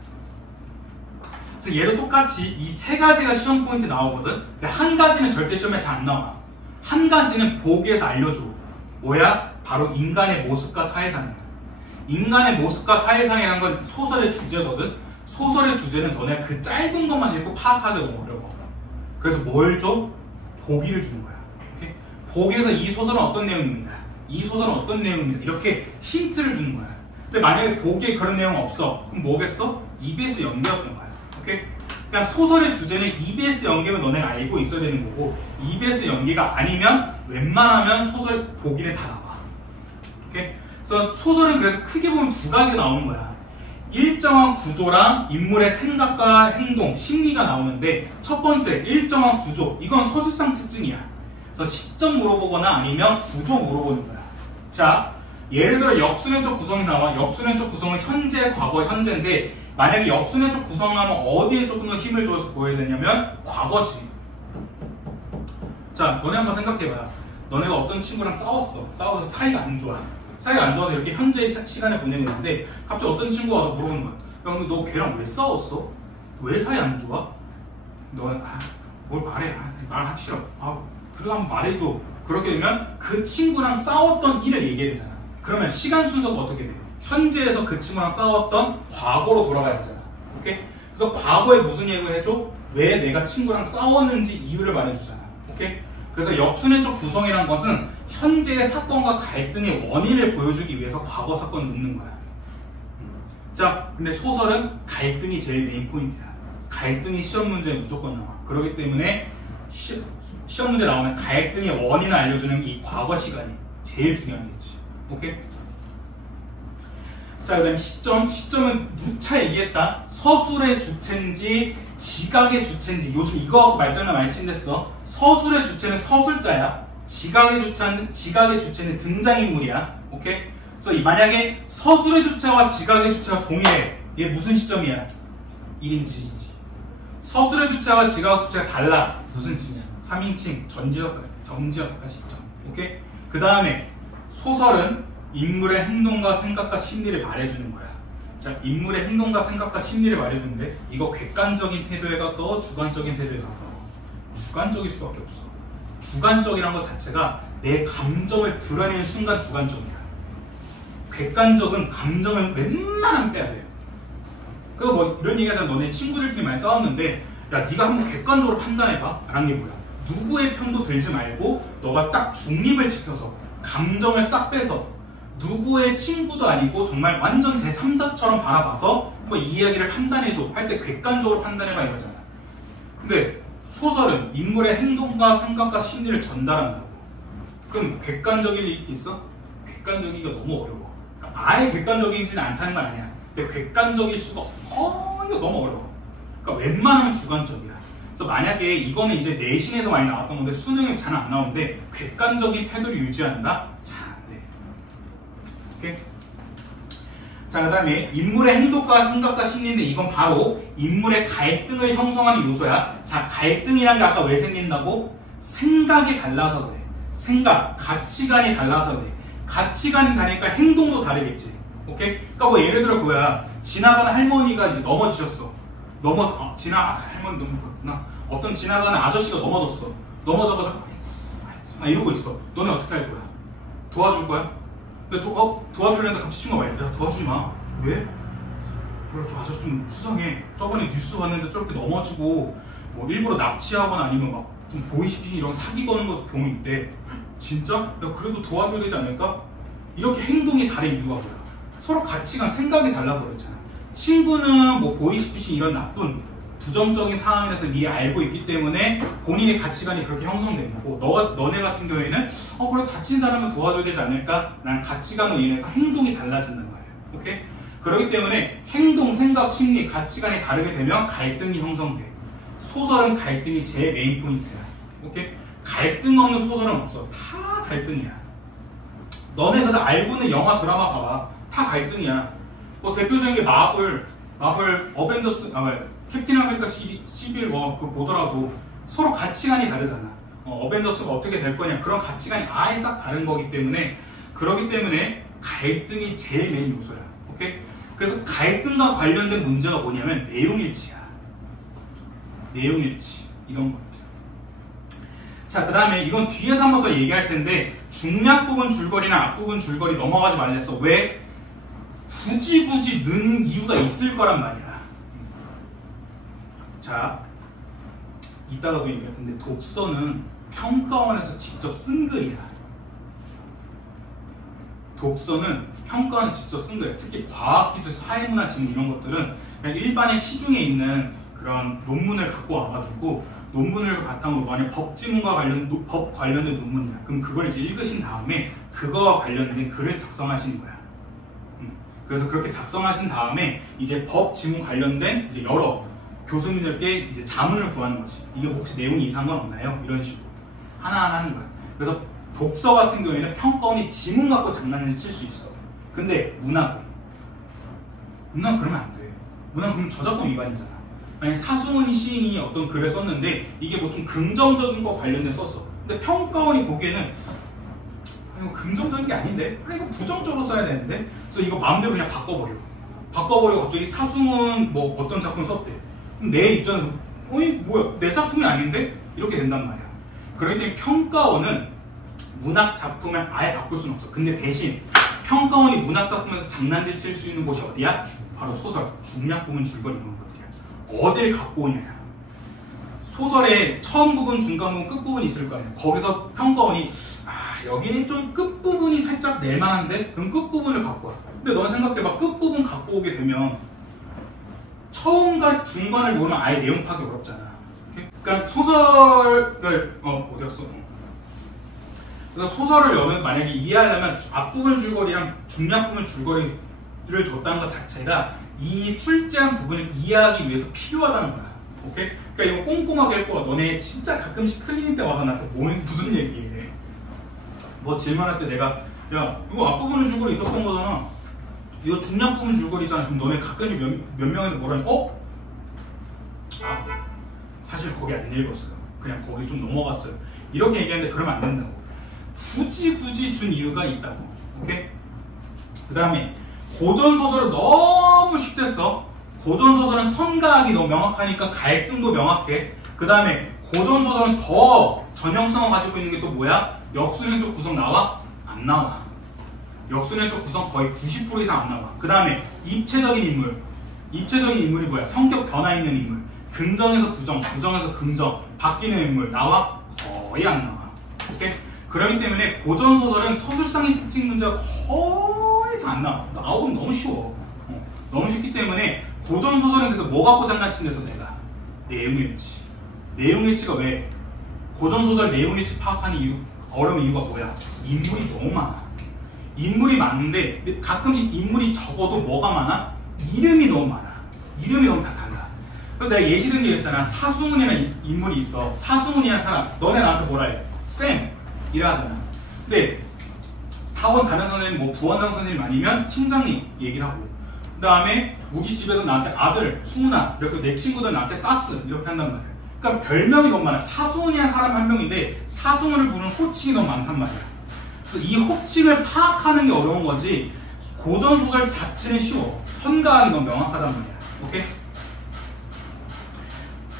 그래서 얘도 똑같이 이 세 가지가 시험 포인트 나오거든. 근데 한 가지는 절대 시험에 잘 안 나와. 한 가지는 보기에서 알려줘. 뭐야? 바로 인간의 모습과 사회상이야. 인간의 모습과 사회상이라는 건 소설의 주제거든. 소설의 주제는 너네가 그 짧은 것만 읽고 파악하기 너무 어려워. 그래서 뭘 줘? 보기를 주는 거야. 오케이? 보기에서 이 소설은 어떤 내용입니다. 이 소설은 어떤 내용입니다. 이렇게 힌트를 주는 거야. 근데 만약에 보기에 그런 내용 없어. 그럼 뭐겠어? EBS 연계였던 거야. 오케이? 그냥 소설의 주제는 EBS 연계면 너네가 알고 있어야 되는 거고 EBS 연계가 아니면 웬만하면 소설 보기는 다 나와. 오케이? 그래서 소설은 그래서 크게 보면 두 가지가 나오는 거야. 일정한 구조랑 인물의 생각과 행동, 심리가 나오는데 첫 번째, 일정한 구조. 이건 서술상 특징이야. 그래서 시점 물어보거나 아니면 구조 물어보는 거야. 자, 예를 들어 역순회적 구성이 나와. 역순회적 구성은 현재, 과거, 현재인데 만약에 역순회적 구성하면 어디에 조금 더 힘을 줘서 보여야 되냐면 과거지. 자, 너네 한번 생각해봐. 너네가 어떤 친구랑 싸워서 사이가 안 좋아. 사이가 안 좋아서 이렇게 현재의 시간을 보내고 있는데 갑자기 어떤 친구가 와서 물어보는 거야. 야, 근데 너 걔랑 왜 싸웠어? 왜 사이 안 좋아? 너는 뭘 말해. 말하기 싫어. 그래도 한번 말해줘. 그렇게 되면 그 친구랑 싸웠던 일을 얘기해야 되잖아. 그러면 시간 순서가 어떻게 돼? 현재에서 그 친구랑 싸웠던 과거로 돌아가야 되잖아. 오케이? 그래서 과거에 무슨 얘기를 해줘? 왜 내가 친구랑 싸웠는지 이유를 말해주잖아. 오케이? 그래서 역순회적 구성이라는 것은 현재의 사건과 갈등의 원인을 보여주기 위해서 과거 사건을 넣는 거야. 자, 근데 소설은 갈등이 제일 메인 포인트야. 갈등이 시험 문제에 무조건 나와. 그렇기 때문에 시험 문제 나오면 갈등의 원인을 알려주는 이 과거 시간이 제일 중요한 거지. 오케이? 자, 그 다음에 시점은 누차 얘기했다. 서술의 주체인지 지각의 주체인지. 요즘 이거 갖고 말장난 많이 친댔어. 서술의 주체는 서술자야. 지각의 주체는 등장인물이야. 오케이? 그래서 만약에 서술의 주체와 지각의 주체가 동일해. 얘 무슨 시점이야? 1인칭이지. 서술의 주체와 지각의 주체가 달라. 무슨 칭이야? 3인칭, 전지적 작가 시점. 오케이? 그 다음에 소설은 인물의 행동과 생각과 심리를 말해주는 거야. 자, 인물의 행동과 생각과 심리를 말해주는데 이거 객관적인 태도에 가까워, 주관적인 태도에 가까워. 주관적일 수밖에 없어. 주관적이란 것 자체가 내 감정을 드러내는 순간 주관적이야. 객관적은 감정을 웬만하면 빼야 돼요. 그래서 뭐 이런 얘기 하자면 너네 친구들끼리 많이 싸웠는데 야, 네가 한번 객관적으로 판단해봐. 라는 게 뭐야? 누구의 편도 들지 말고 너가 딱 중립을 지켜서 감정을 싹 빼서 누구의 친구도 아니고 정말 완전 제3자처럼 바라봐서 뭐 이 이야기를 판단해줘 할 때 객관적으로 판단해봐 이거잖아. 근데 소설은 인물의 행동과 생각과 심리를 전달한다고. 그럼 객관적일 리 있어? 객관적이기가 너무 어려워. 그러니까 아예 객관적이지는 않다는 건 아니야. 근데 객관적일 수가 거의 너무 어려워. 그러니까 웬만하면 주관적이야. 그래서 만약에 이거는 이제 내신에서 많이 나왔던 건데 수능에 잘 안 나오는데 객관적인 태도를 유지한다? 잘 안 돼. 오케이? 자, 그 다음에 인물의 행동과 생각과 심리인데 이건 바로 인물의 갈등을 형성하는 요소야. 자, 갈등이란 게 아까 왜 생긴다고? 생각이 달라서 그래. 생각, 가치관이 달라서 그래. 가치관이 다르니까 행동도 다르겠지. 오케이? 그러니까 뭐 예를 들어 그거야. 지나가는 할머니가 이제 넘어지셨어. 할머니 너무 그렇구나. 어떤 지나가는 아저씨가 넘어졌어. 넘어져서 막 이러고 있어. 너네 어떻게 할 거야? 도와줄 거야? 근데 도와주려는데 갑자기 친구가 말해. 야, 도와주지 마. 왜? 그래, 저 아저씨 좀 수상해. 저번에 뉴스 봤는데 저렇게 넘어지고 뭐 일부러 납치하거나 아니면 막 좀 보이시피싱 이런 사기 거는 것도 경우 있대. 진짜? 야, 그래도 도와줘야 되지 않을까? 이렇게 행동이 다른 이유가 뭐야? 서로 가치관, 생각이 달라서 그렇잖아. 친구는 뭐 보이스피싱 이런 나쁜 부정적인 상황에 대해서 미리 알고 있기 때문에 본인의 가치관이 그렇게 형성된 거고, 너네 같은 경우에는 그래 다친 사람은 도와줘야 되지 않을까? 라는 가치관으로 인해서 행동이 달라진단 말이야. 오케이? 그렇기 때문에 행동, 생각, 심리, 가치관이 다르게 되면 갈등이 형성돼. 소설은 갈등이 제일 메인 포인트야. 오케이? 갈등 없는 소설은 없어. 다 갈등이야. 너네 그래서 알고 있는 영화, 드라마 봐봐. 다 갈등이야. 뭐 대표적인 게 마블 어벤져스, 캡틴 아메리카 시빌 워 그거 보더라도 서로 가치관이 다르잖아. 어벤져스가 어떻게 될 거냐, 그런 가치관이 아예 싹 다른 거기 때문에, 그러기 때문에 갈등이 제일 메인 요소야. 오케이? 그래서 갈등과 관련된 문제가 뭐냐면 내용일치야. 내용일치. 이런 것들. 자, 그 다음에 이건 뒤에서 한 번 더 얘기할 텐데, 중략 부분 줄거리나 앞부분 줄거리 넘어가지 말랬어. 왜? 굳이 넣은 이유가 있을 거란 말이야. 자, 이따가도 얘기할 텐데, 독서는 평가원에서 직접 쓴 글이야. 독서는 평가원에서 직접 쓴 글이야. 특히 과학기술, 사회문화, 지금 이런 것들은 그냥 일반의 시중에 있는 그런 논문을 갖고 와가지고, 논문을 바탕으로 만약 법 관련된 논문이야. 그럼 그걸 이제 읽으신 다음에 그거와 관련된 글을 작성하시는 거야. 그래서 그렇게 작성하신 다음에 이제 법 지문 관련된 이제 여러 교수님들께 이제 자문을 구하는 거지. 이게 혹시 내용이 이상한 건 없나요? 이런 식으로 하나하나 하는 거야. 그래서 독서 같은 경우에는 평가원이 지문 갖고 장난을 칠 수 있어. 근데 문학은 그러면 안 돼. 문학은 그럼 저작권 위반이잖아. 만약 사승훈 시인이 어떤 글을 썼는데 이게 뭐 좀 긍정적인 거 관련된 썼어. 근데 평가원이 보기에는 이거 긍정적인 게 아닌데? 이거 부정적으로 써야 되는데? 그래서 이거 마음대로 그냥 바꿔버리고 갑자기 사승훈 뭐 어떤 작품 썼대. 그럼 내 입장에서 뭐야, 내 작품이 아닌데? 이렇게 된단 말이야. 그렇기 때문에 평가원은 문학 작품을 아예 바꿀 수는 없어. 근데 대신 평가원이 문학 작품에서 장난질 칠 수 있는 곳이 어디야? 바로 소설, 중략 부분, 줄거리 이런 것들이야. 어딜 갖고 오냐. 소설의 처음 부분, 중간 부분, 끝 부분이 있을 거 아니야. 거기서 평가원이 여기는 좀 끝부분이 살짝 낼만한데? 그럼 끝부분을 갖고 와. 근데 넌 생각해봐. 끝부분 갖고 오게 되면 처음과 중간을 모르면 아예 내용 파악이 어렵잖아. 그러니까 소설을 어디였어? 그래서 소설을 여면 만약에 이해하려면 앞부분 줄거리랑 중략 부분 줄거리를 줬다는 것 자체가 이 출제한 부분을 이해하기 위해서 필요하다는 거야. 오케이? 그러니까 이거 꼼꼼하게 할 거야. 너네 진짜 가끔씩 틀리는 때 와서 나한테 무슨 얘기해. 뭐 질문할 때 내가 야 이거 앞부분은 줄거리 있었던 거잖아. 이거 중략 부분 줄거리잖아. 그럼 너네 가끔씩 몇 명한테 뭐라니? 사실 거기 안 읽었어요. 그냥 거기 좀 넘어갔어요. 이렇게 얘기하는데 그러면 안 된다고. 굳이 준 이유가 있다고. 오케이? 그 다음에 고전소설은 너무 쉽게 써. 고전소설은 선가학이 너무 명확하니까 갈등도 명확해. 그 다음에 고전소설은 더 전형성을 가지고 있는 게 또 뭐야? 역순행적 구성 나와? 안 나와. 역순행적 구성 거의 90% 이상 안 나와. 그 다음에 입체적인 인물. 입체적인 인물이 뭐야? 성격 변화 있는 인물. 긍정에서 부정, 부정에서 긍정 바뀌는 인물 나와? 거의 안 나와. 오케이? 그렇기 때문에 고전소설은 서술상의 특징 문제가 거의 잘 안 나와. 나오면 너무 쉬워. 너무 쉽기 때문에 고전소설은 그래서 뭐 갖고 장난친데서 내가 내용일치. 내용일치가 왜? 고전소설 내용일치 파악하는 이유, 어려운 이유가 뭐야? 인물이 너무 많아. 인물이 많은데 가끔씩 인물이 적어도 뭐가 많아? 이름이 너무 많아. 이름이 너무 다 달라. 그래서 내가 예시 든 게 있잖아. 사수문이라는 인물이 있어. 사수문이라는 사람. 너네 나한테 뭐라 해? 쌤! 이라 하잖아. 근데 학원 다른 선생님, 뭐 부원장 선생님 아니면 팀장님 얘기를 하고, 그 다음에 우리 집에서 나한테 아들, 수문아, 이렇게 내 친구들 나한테 사스 이렇게 한단 말이야. 그러니까 별명이 너무 많아. 사수문이라는 사람 한 명인데 사수문을 부르는 호칭이 너무 많단 말이야. 그래서 이 호칭을 파악하는 게 어려운 거지 고전소설 자체는 쉬워. 선가하기 너무 명확하단 말이야. 오케이?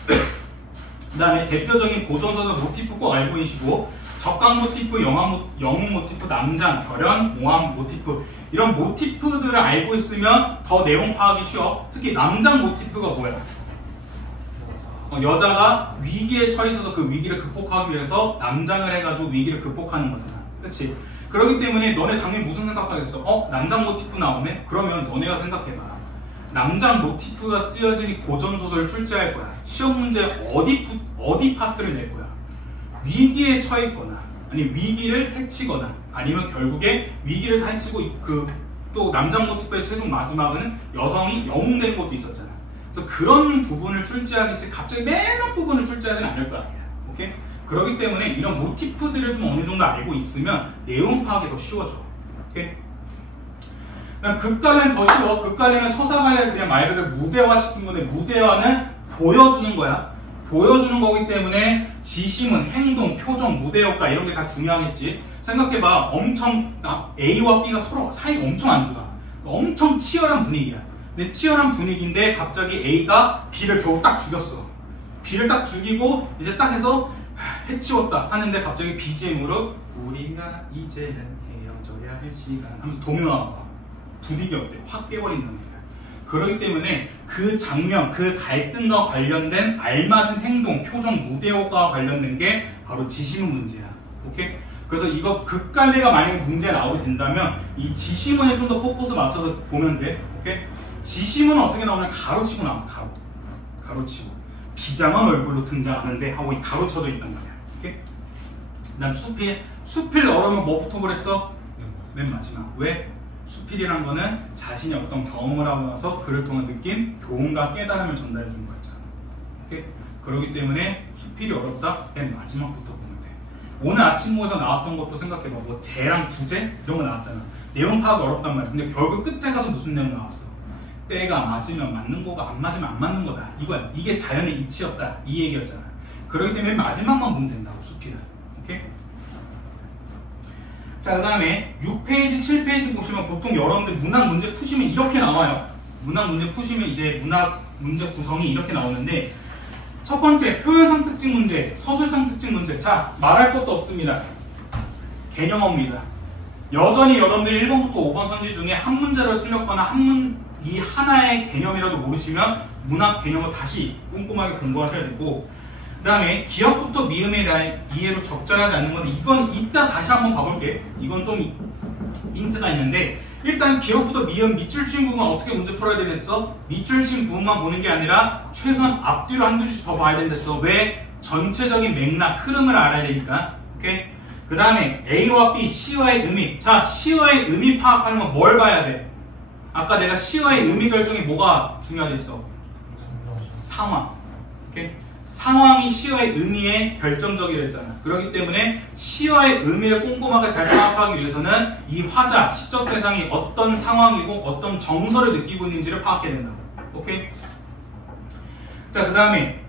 그 다음에 대표적인 고전소설 모티프 꼭 알고 계시고, 적강 모티프, 영웅 모티프, 남장, 결연, 모함 모티프, 이런 모티프들을 알고 있으면 더 내용 파악이 쉬워. 특히 남장 모티프가 뭐야? 여자가 위기에 처해서 그 위기를 극복하기 위해서 남장을 해가지고 위기를 극복하는 거잖아. 그렇지? 그렇기 때문에 너네 당연히 무슨 생각하겠어? 남장 모티프 나오네? 그러면 너네가 생각해봐. 남장 모티프가 쓰여진 이 고전소설을 출제할 거야. 시험 문제 어디 파트를 낼 거야? 위기에 처했거나, 아니 위기를 해치거나, 아니면 결국에 위기를 다 해치고 또 남장 모티프의 최종 마지막은 여성이 영웅되는 것도 있었잖아. 그래서 그런 부분을 출제하겠지 갑자기 맨 앞부분을 출제하지는 않을 거 아니야. 오케이? 그렇기 때문에 이런 모티프들을 좀 어느 정도 알고 있으면 내용 파악이 더 쉬워져. 오케이? 그다음 극갈래는 더 쉬워. 극갈래는 서사관을 그냥 말 그대로 무대화 시킨 건데, 무대화는 보여주는 거야. 보여주는 거기 때문에 지시문, 행동, 표정, 무대 효과 이런 게 다 중요하겠지. 생각해봐. A와 B가 서로 사이가 엄청 안 좋아. 엄청 치열한 분위기야. 근데 치열한 분위기인데 갑자기 A가 B를 겨우 딱 죽였어. B를 딱 죽이고 이제 딱 해서 해치웠다 하는데 갑자기 BGM으로 우리가 이제는 헤어져야 할 시간 하면서 동요가 분위기 어때? 확 깨버린단 말이야. 그렇기 때문에 그 장면, 그 갈등과 관련된 알맞은 행동, 표정, 무대 효과와 관련된 게 바로 지시문 문제야. 오케이? 그래서 이거 극갈래가 만약에 문제 나오게 된다면 이 지시문에 좀 더 포커스 맞춰서 보면 돼. 오케이? 지시문은 어떻게 나오냐면 가로치고 나와. 가로치고. 비장한 얼굴로 등장하는데 하고 이 가로쳐져 있단 말이야. 오케이? 난 수필 넣으면 뭐부터 그랬어? 맨 마지막. 왜? 수필이란 거는 자신이 어떤 경험을 하고 나서 그를 통한 느낌, 교훈과 깨달음을 전달해 주는 거였잖아. 오케이? 그렇기 때문에 수필이 어렵다? 맨 마지막부터 보면 돼. 오늘 아침 모에서 나왔던 것도 생각해봐. 뭐 재랑 부재? 이런 거 나왔잖아. 내용 파악 어렵단 말이야. 근데 결국 끝에 가서 무슨 내용 나왔어? 때가 맞으면 맞는 거고 안 맞으면 안 맞는 거다. 이거야. 이게 자연의 이치였다. 이 얘기였잖아. 그렇기 때문에 마지막만 보면 된다고, 수필은. 오케이? 자, 그 다음에 6페이지, 7페이지 보시면 보통 여러분들 문학 문제 푸시면 이렇게 나와요. 문학 문제 푸시면 이제 문학 문제 구성이 이렇게 나오는데, 첫 번째, 표현상 특징 문제, 서술상 특징 문제. 자, 말할 것도 없습니다. 개념어입니다. 여전히 여러분들이 1번부터 5번 선지 중에 한 문제로 틀렸거나 이 하나의 개념이라도 모르시면 문학 개념을 다시 꼼꼼하게 공부하셔야 되고, 그 다음에 기억부터 미음에 대한 이해로 적절하지 않는 건데, 이건 이따 다시 한번 봐볼게. 이건 좀 힌트가 있는데, 일단 기억부터 미음, 밑줄 친 부분 어떻게 문제 풀어야 되겠어? 밑줄 친 부분만 보는 게 아니라 최소한 앞뒤로 한두 줄씩 더 봐야 된댔어. 왜? 전체적인 맥락, 흐름을 알아야 되니까. 오케이? 그 다음에 A와 B, 시어의 의미. 자, 시어의 의미 파악하는 건 뭘 봐야 돼? 아까 내가 시어의 의미 결정이 뭐가 중요하겠어? 상황. 오케이? 상황이 시어의 의미에 결정적이라 했잖아. 그렇기 때문에 시어의 의미를 꼼꼼하게 잘 파악하기 위해서는 이 화자, 시적 대상이 어떤 상황이고 어떤 정서를 느끼고 있는지를 파악해야 된다고. 오케이? 자, 그 다음에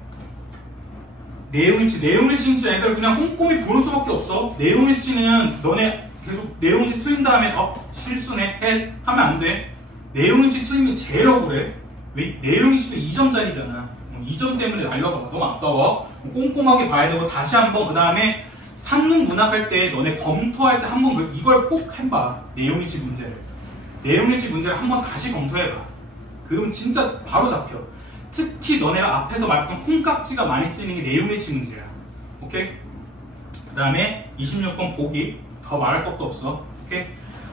내용일치. 내용일치는 진짜 애들 그냥 꼼꼼히 보는 수밖에 없어. 내용일치는 너네 계속 내용일치 틀린 다음에 실수네? 해? 하면 안 돼. 내용일치 틀리면 제일 억울해. 왜? 내용일치도 2점짜리잖아. 2점 때문에 날려가. 너무 아까워. 꼼꼼하게 봐야 되고, 다시 한번 그 다음에 산문 문학할 때 너네 검토할 때 한번 이걸 꼭 해봐. 내용일치 문제를. 내용일치 문제를 한번 다시 검토해봐. 그럼 진짜 바로 잡혀. 특히 너네가 앞에서 말했던 콩깍지가 많이 쓰이는 게 내용일치 문제야. 오케이? 그 다음에 26번 보기. 더 말할 것도 없어. 오케이?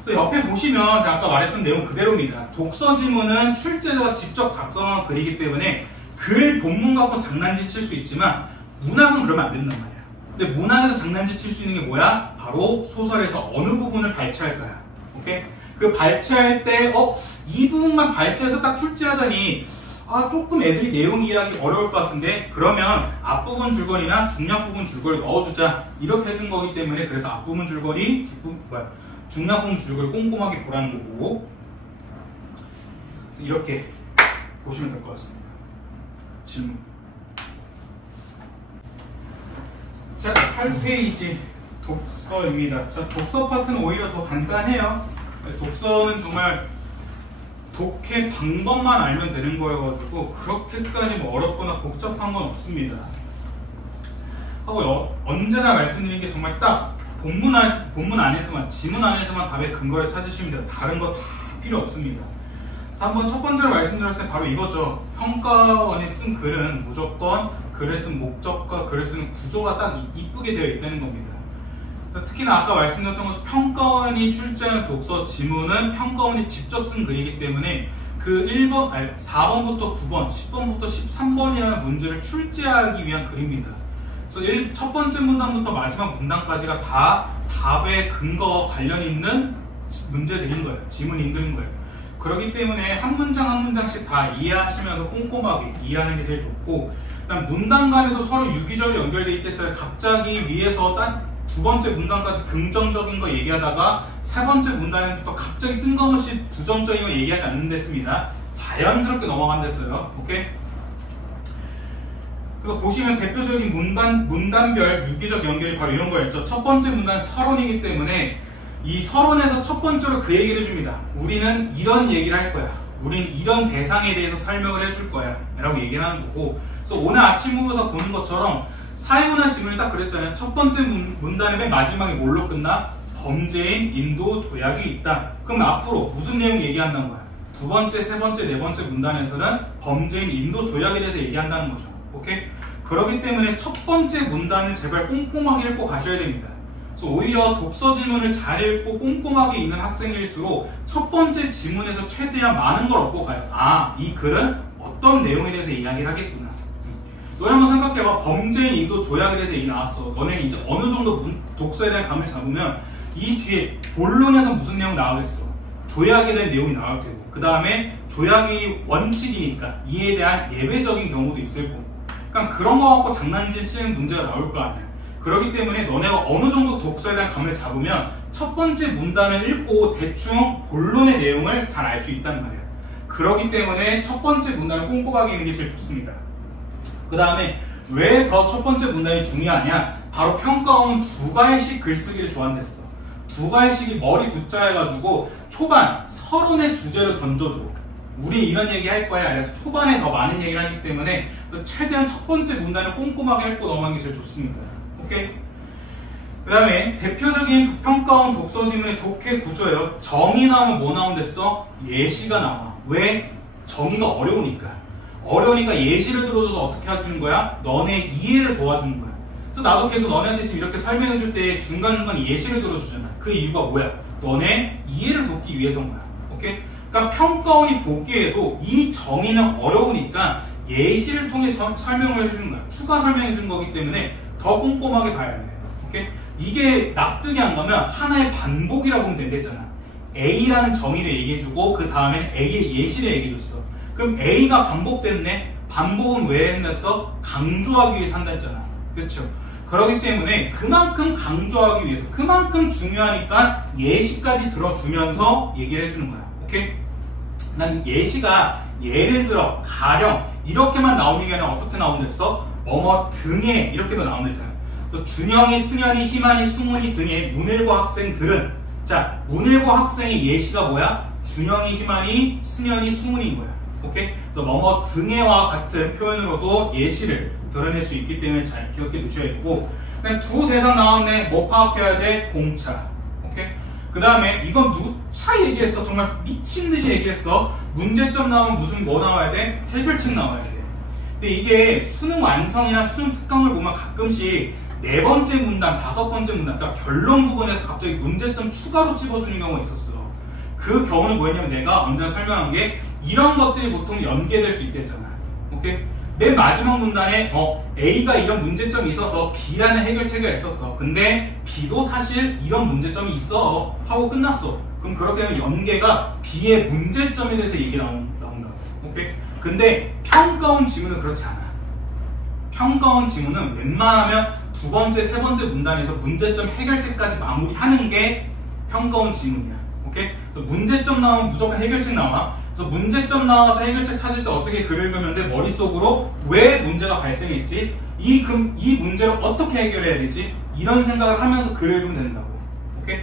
그래서 옆에 보시면 제가 아까 말했던 내용 그대로입니다. 독서 지문은 출제자가 직접 작성한 글이기 때문에 글 본문 갖고 장난질 칠 수 있지만 문학은 그러면 안 된단 말이야. 근데 문학에서 장난질 칠 수 있는 게 뭐야? 바로 소설에서 어느 부분을 발췌할 거야. 오케이? 그 발췌할 때 이 부분만 발췌해서 딱 출제하자니 조금 애들이 내용 이해하기 어려울 것 같은데 그러면 앞부분 줄거리나 중량 부분 줄거리 넣어주자 이렇게 해준 거기 때문에 그래서 앞부분 줄거리, 중량 부분 줄거리 꼼꼼하게 보라는 거고 그래서 이렇게 보시면 될 것 같습니다. 질문. 자, 8페이지 독서입니다. 자, 독서 파트는 오히려 더 간단해요. 독서는 정말 독해 방법만 알면 되는 거여가지고 그렇게까지 뭐 어렵거나 복잡한 건 없습니다. 하고 언제나 말씀드린 게 정말 딱 본문 안에서만, 지문 안에서만 답의 근거를 찾으시면 돼요. 다른 거 다 필요 없습니다. 그래서 한번 첫 번째로 말씀드렸을 때 바로 이거죠. 평가원이 쓴 글은 무조건 글을 쓴 목적과 글을 쓰는 구조가 딱 이쁘게 되어 있다는 겁니다. 특히나 아까 말씀드렸던 것처럼 평가원이 출제하는 독서 지문은 평가원이 직접 쓴 글이기 때문에 그 4번부터 9번, 10번부터 13번이라는 문제를 출제하기 위한 글입니다. 그래서 첫 번째 문단부터 마지막 문단까지가 다 답의 근거와 관련 있는 문제들인 거예요. 지문인들인 거예요. 그렇기 때문에 한 문장 한 문장씩 다 이해하시면서 꼼꼼하게 이해하는 게 제일 좋고, 그다음 문단 간에도 서로 유기적으로 연결되어 있댔어요. 갑자기 위에서 딱 두 번째 문단까지 긍정적인 거 얘기하다가 세 번째 문단에부터 갑자기 뜬금없이 부정적인 거 얘기하지 않는댔습니다. 자연스럽게 넘어간댔어요. 오케이? 그래서 보시면 대표적인 문단별 유기적 연결이 바로 이런 거였죠. 첫 번째 문단 서론이기 때문에 이 서론에서 첫 번째로 그 얘기를 해줍니다. 우리는 이런 얘기를 할 거야. 우리는 이런 대상에 대해서 설명을 해줄 거야. 라고 얘기를 하는 거고, 그래서 오늘 아침 모의고사 보는 것처럼 사회문화 지문을 딱 그랬잖아요. 첫 번째 문단의 맨 마지막에 뭘로 끝나? 범죄인 인도 조약이 있다. 그럼 앞으로 무슨 내용 얘기한다는 거야? 두 번째, 세 번째, 네 번째 문단에서는 범죄인 인도 조약에 대해서 얘기한다는 거죠. 오케이? 그렇기 때문에 첫 번째 문단은 제발 꼼꼼하게 읽고 가셔야 됩니다. 그래서 오히려 독서 지문을 잘 읽고 꼼꼼하게 읽는 학생일수록 첫 번째 지문에서 최대한 많은 걸 얻고 가요. 이 글은 어떤 내용에 대해서 이야기를 하겠구나. 너네 한번 생각해봐. 범죄인 인도 조약에 대해서 얘기 나왔어. 너네는 이제 어느 정도 독서에 대한 감을 잡으면 이 뒤에 본론에서 무슨 내용 나오겠어? 조약에 대한 내용이 나올 테고, 그 다음에 조약이 원칙이니까 이에 대한 예외적인 경우도 있을 거고, 그러니까 그런 거 갖고 장난질 치는 문제가 나올 거 아니야. 그렇기 때문에 너네가 어느 정도 독서에 대한 감을 잡으면 첫 번째 문단을 읽고 대충 본론의 내용을 잘 알 수 있단 말이야. 그렇기 때문에 첫 번째 문단을 꼼꼼하게 읽는 게 제일 좋습니다. 그 다음에 왜 더 첫 번째 문단이 중요하냐? 바로 평가원은 두 가지씩 글쓰기를 좋아한댔어. 두 가지씩이 머리 두자 해가지고 초반 서론의 주제를 던져줘. 우리 이런 얘기 할 거야. 그래서 초반에 더 많은 얘기를 하기 때문에 최대한 첫 번째 문단을 꼼꼼하게 읽고 넘어가는 게 제일 좋습니다. 오케이? 그 다음에 대표적인 평가원 독서 지문의 독해 구조예요. 정의 나오면 뭐 나온댔어? 예시가 나와. 왜? 정의가 어려우니까. 어려우니까 예시를 들어줘서 어떻게 해주는 거야? 너네 이해를 도와주는 거야. 그래서 나도 계속 너네한테 지금 이렇게 설명해 줄 때 중간중간 예시를 들어주잖아. 그 이유가 뭐야? 너네 이해를 돕기 위해서인 거야. 오케이? 그러니까 평가원이 보기에도 이 정의는 어려우니까 예시를 통해 설명을 해주는 거야. 추가 설명해 주는 거기 때문에 더 꼼꼼하게 봐야 돼. 오케이? 이게 납득이 안 가면 하나의 반복이라고 보면 된댔잖아. A라는 정의를 얘기해주고 그 다음에는 A의 예시를 얘기해줬어. 그럼 A가 반복됐네? 반복은 왜 했냈어? 강조하기 위해서 한다 했잖아. 그렇죠? 그렇기 때문에 그만큼 강조하기 위해서, 그만큼 중요하니까 예시까지 들어주면서 얘기를 해주는 거야. 오케이? 난 예시가 예를 들어, 가령 이렇게만 나오는 게 아니라 어떻게 나온댔어? 뭐뭐 등에 이렇게도 나온댔잖아. 그래서 준영이, 승현이, 희만이, 승훈이 등의 문일고 학생들은, 자, 문일고 학생의 예시가 뭐야? 준영이, 희만이, 승현이, 승훈인 거야. 오케이? 그래서 뭐뭐 등에와 같은 표현으로도 예시를 드러낼 수 있기 때문에 잘 기억해 두셔야 되고, 그다음에 두 대상 나왔네. 뭐 파악해야 돼? 공차. 오케이? 그 다음에 이건 누차 얘기했어. 정말 미친 듯이 얘기했어. 문제점 나오면 무슨 뭐 나와야 돼? 해결책 나와야 돼. 근데 이게 수능 완성이나 수능 특강을 보면 가끔씩 네 번째 문단, 다섯 번째 문단, 그러니까 결론 부분에서 갑자기 문제점 추가로 집어주는 경우가 있었어. 그 경우는 뭐였냐면 내가 언제나 설명한 게 이런 것들이 보통 연계될 수 있댔잖아. 오케이? 맨 마지막 문단에 A가 이런 문제점이 있어서 B라는 해결책이 있었어. 근데 B도 사실 이런 문제점이 있어 하고 끝났어. 그럼 그렇게 하면 연계가 B의 문제점에 대해서 얘기 나온다. 오케이? 근데 평가원 지문은 그렇지 않아. 평가원 지문은 웬만하면 두 번째, 세 번째 문단에서 문제점 해결책까지 마무리하는 게 평가원 지문이야. 오케이? 그래서 문제점 나오면 무조건 해결책 나와. 그래서 문제점 나와서 해결책 찾을 때 어떻게 글을 그리면 돼? 머릿속으로 왜 문제가 발생했지? 이 문제를 어떻게 해결해야 되지? 이런 생각을 하면서 글을 그리면 된다고. 오케이?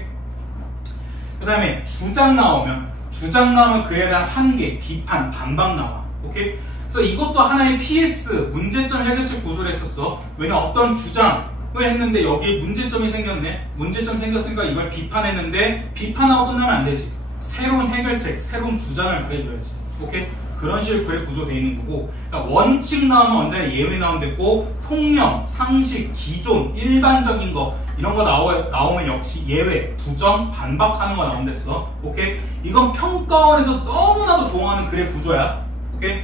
그 다음에 주장 나오면 그에 대한 한계, 비판, 반박 나와. 오케이? 그래서 이것도 하나의 PS, 문제점 해결책 구조를 했었어. 왜냐면 어떤 주장을 했는데 여기에 문제점이 생겼네. 문제점 생겼으니까 이걸 비판했는데 비판하고 끝나면 안 되지. 새로운 해결책, 새로운 주장을 말해줘야지. 오케이? 그런 식으로 글의 구조되어 있는 거고, 그러니까 원칙 나오면 언제나 예외 나오면 됐고, 통념, 상식, 기존, 일반적인 거 이런 거 나오면 역시 예외, 부정, 반박하는 거 나오면 됐어. 오케이? 이건 평가원에서 너무나도 좋아하는 글의 구조야. 오케이?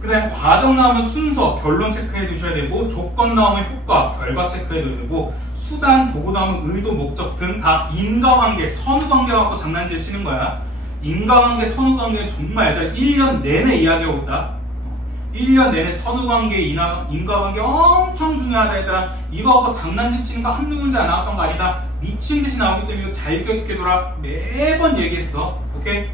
그 다음에 과정 나오면 순서, 결론 체크해 두셔야 되고, 조건 나오면 효과, 결과 체크해 둬야 되고, 수단, 도구 나오면 의도, 목적 등 다 인과관계, 선후관계 갖고 장난질 치는 거야. 인과관계, 선후관계는 정말 얘들아 1년 내내 이야기하고 있다. 1년 내내 선후관계, 인과관계 엄청 중요하다 얘들아. 이거 갖고 장난질 치는 거 한두 문제 안 나왔던 거 아니다. 미친 듯이 나오기 때문에 이거 잘 기억해둬라. 매번 얘기했어. 오케이?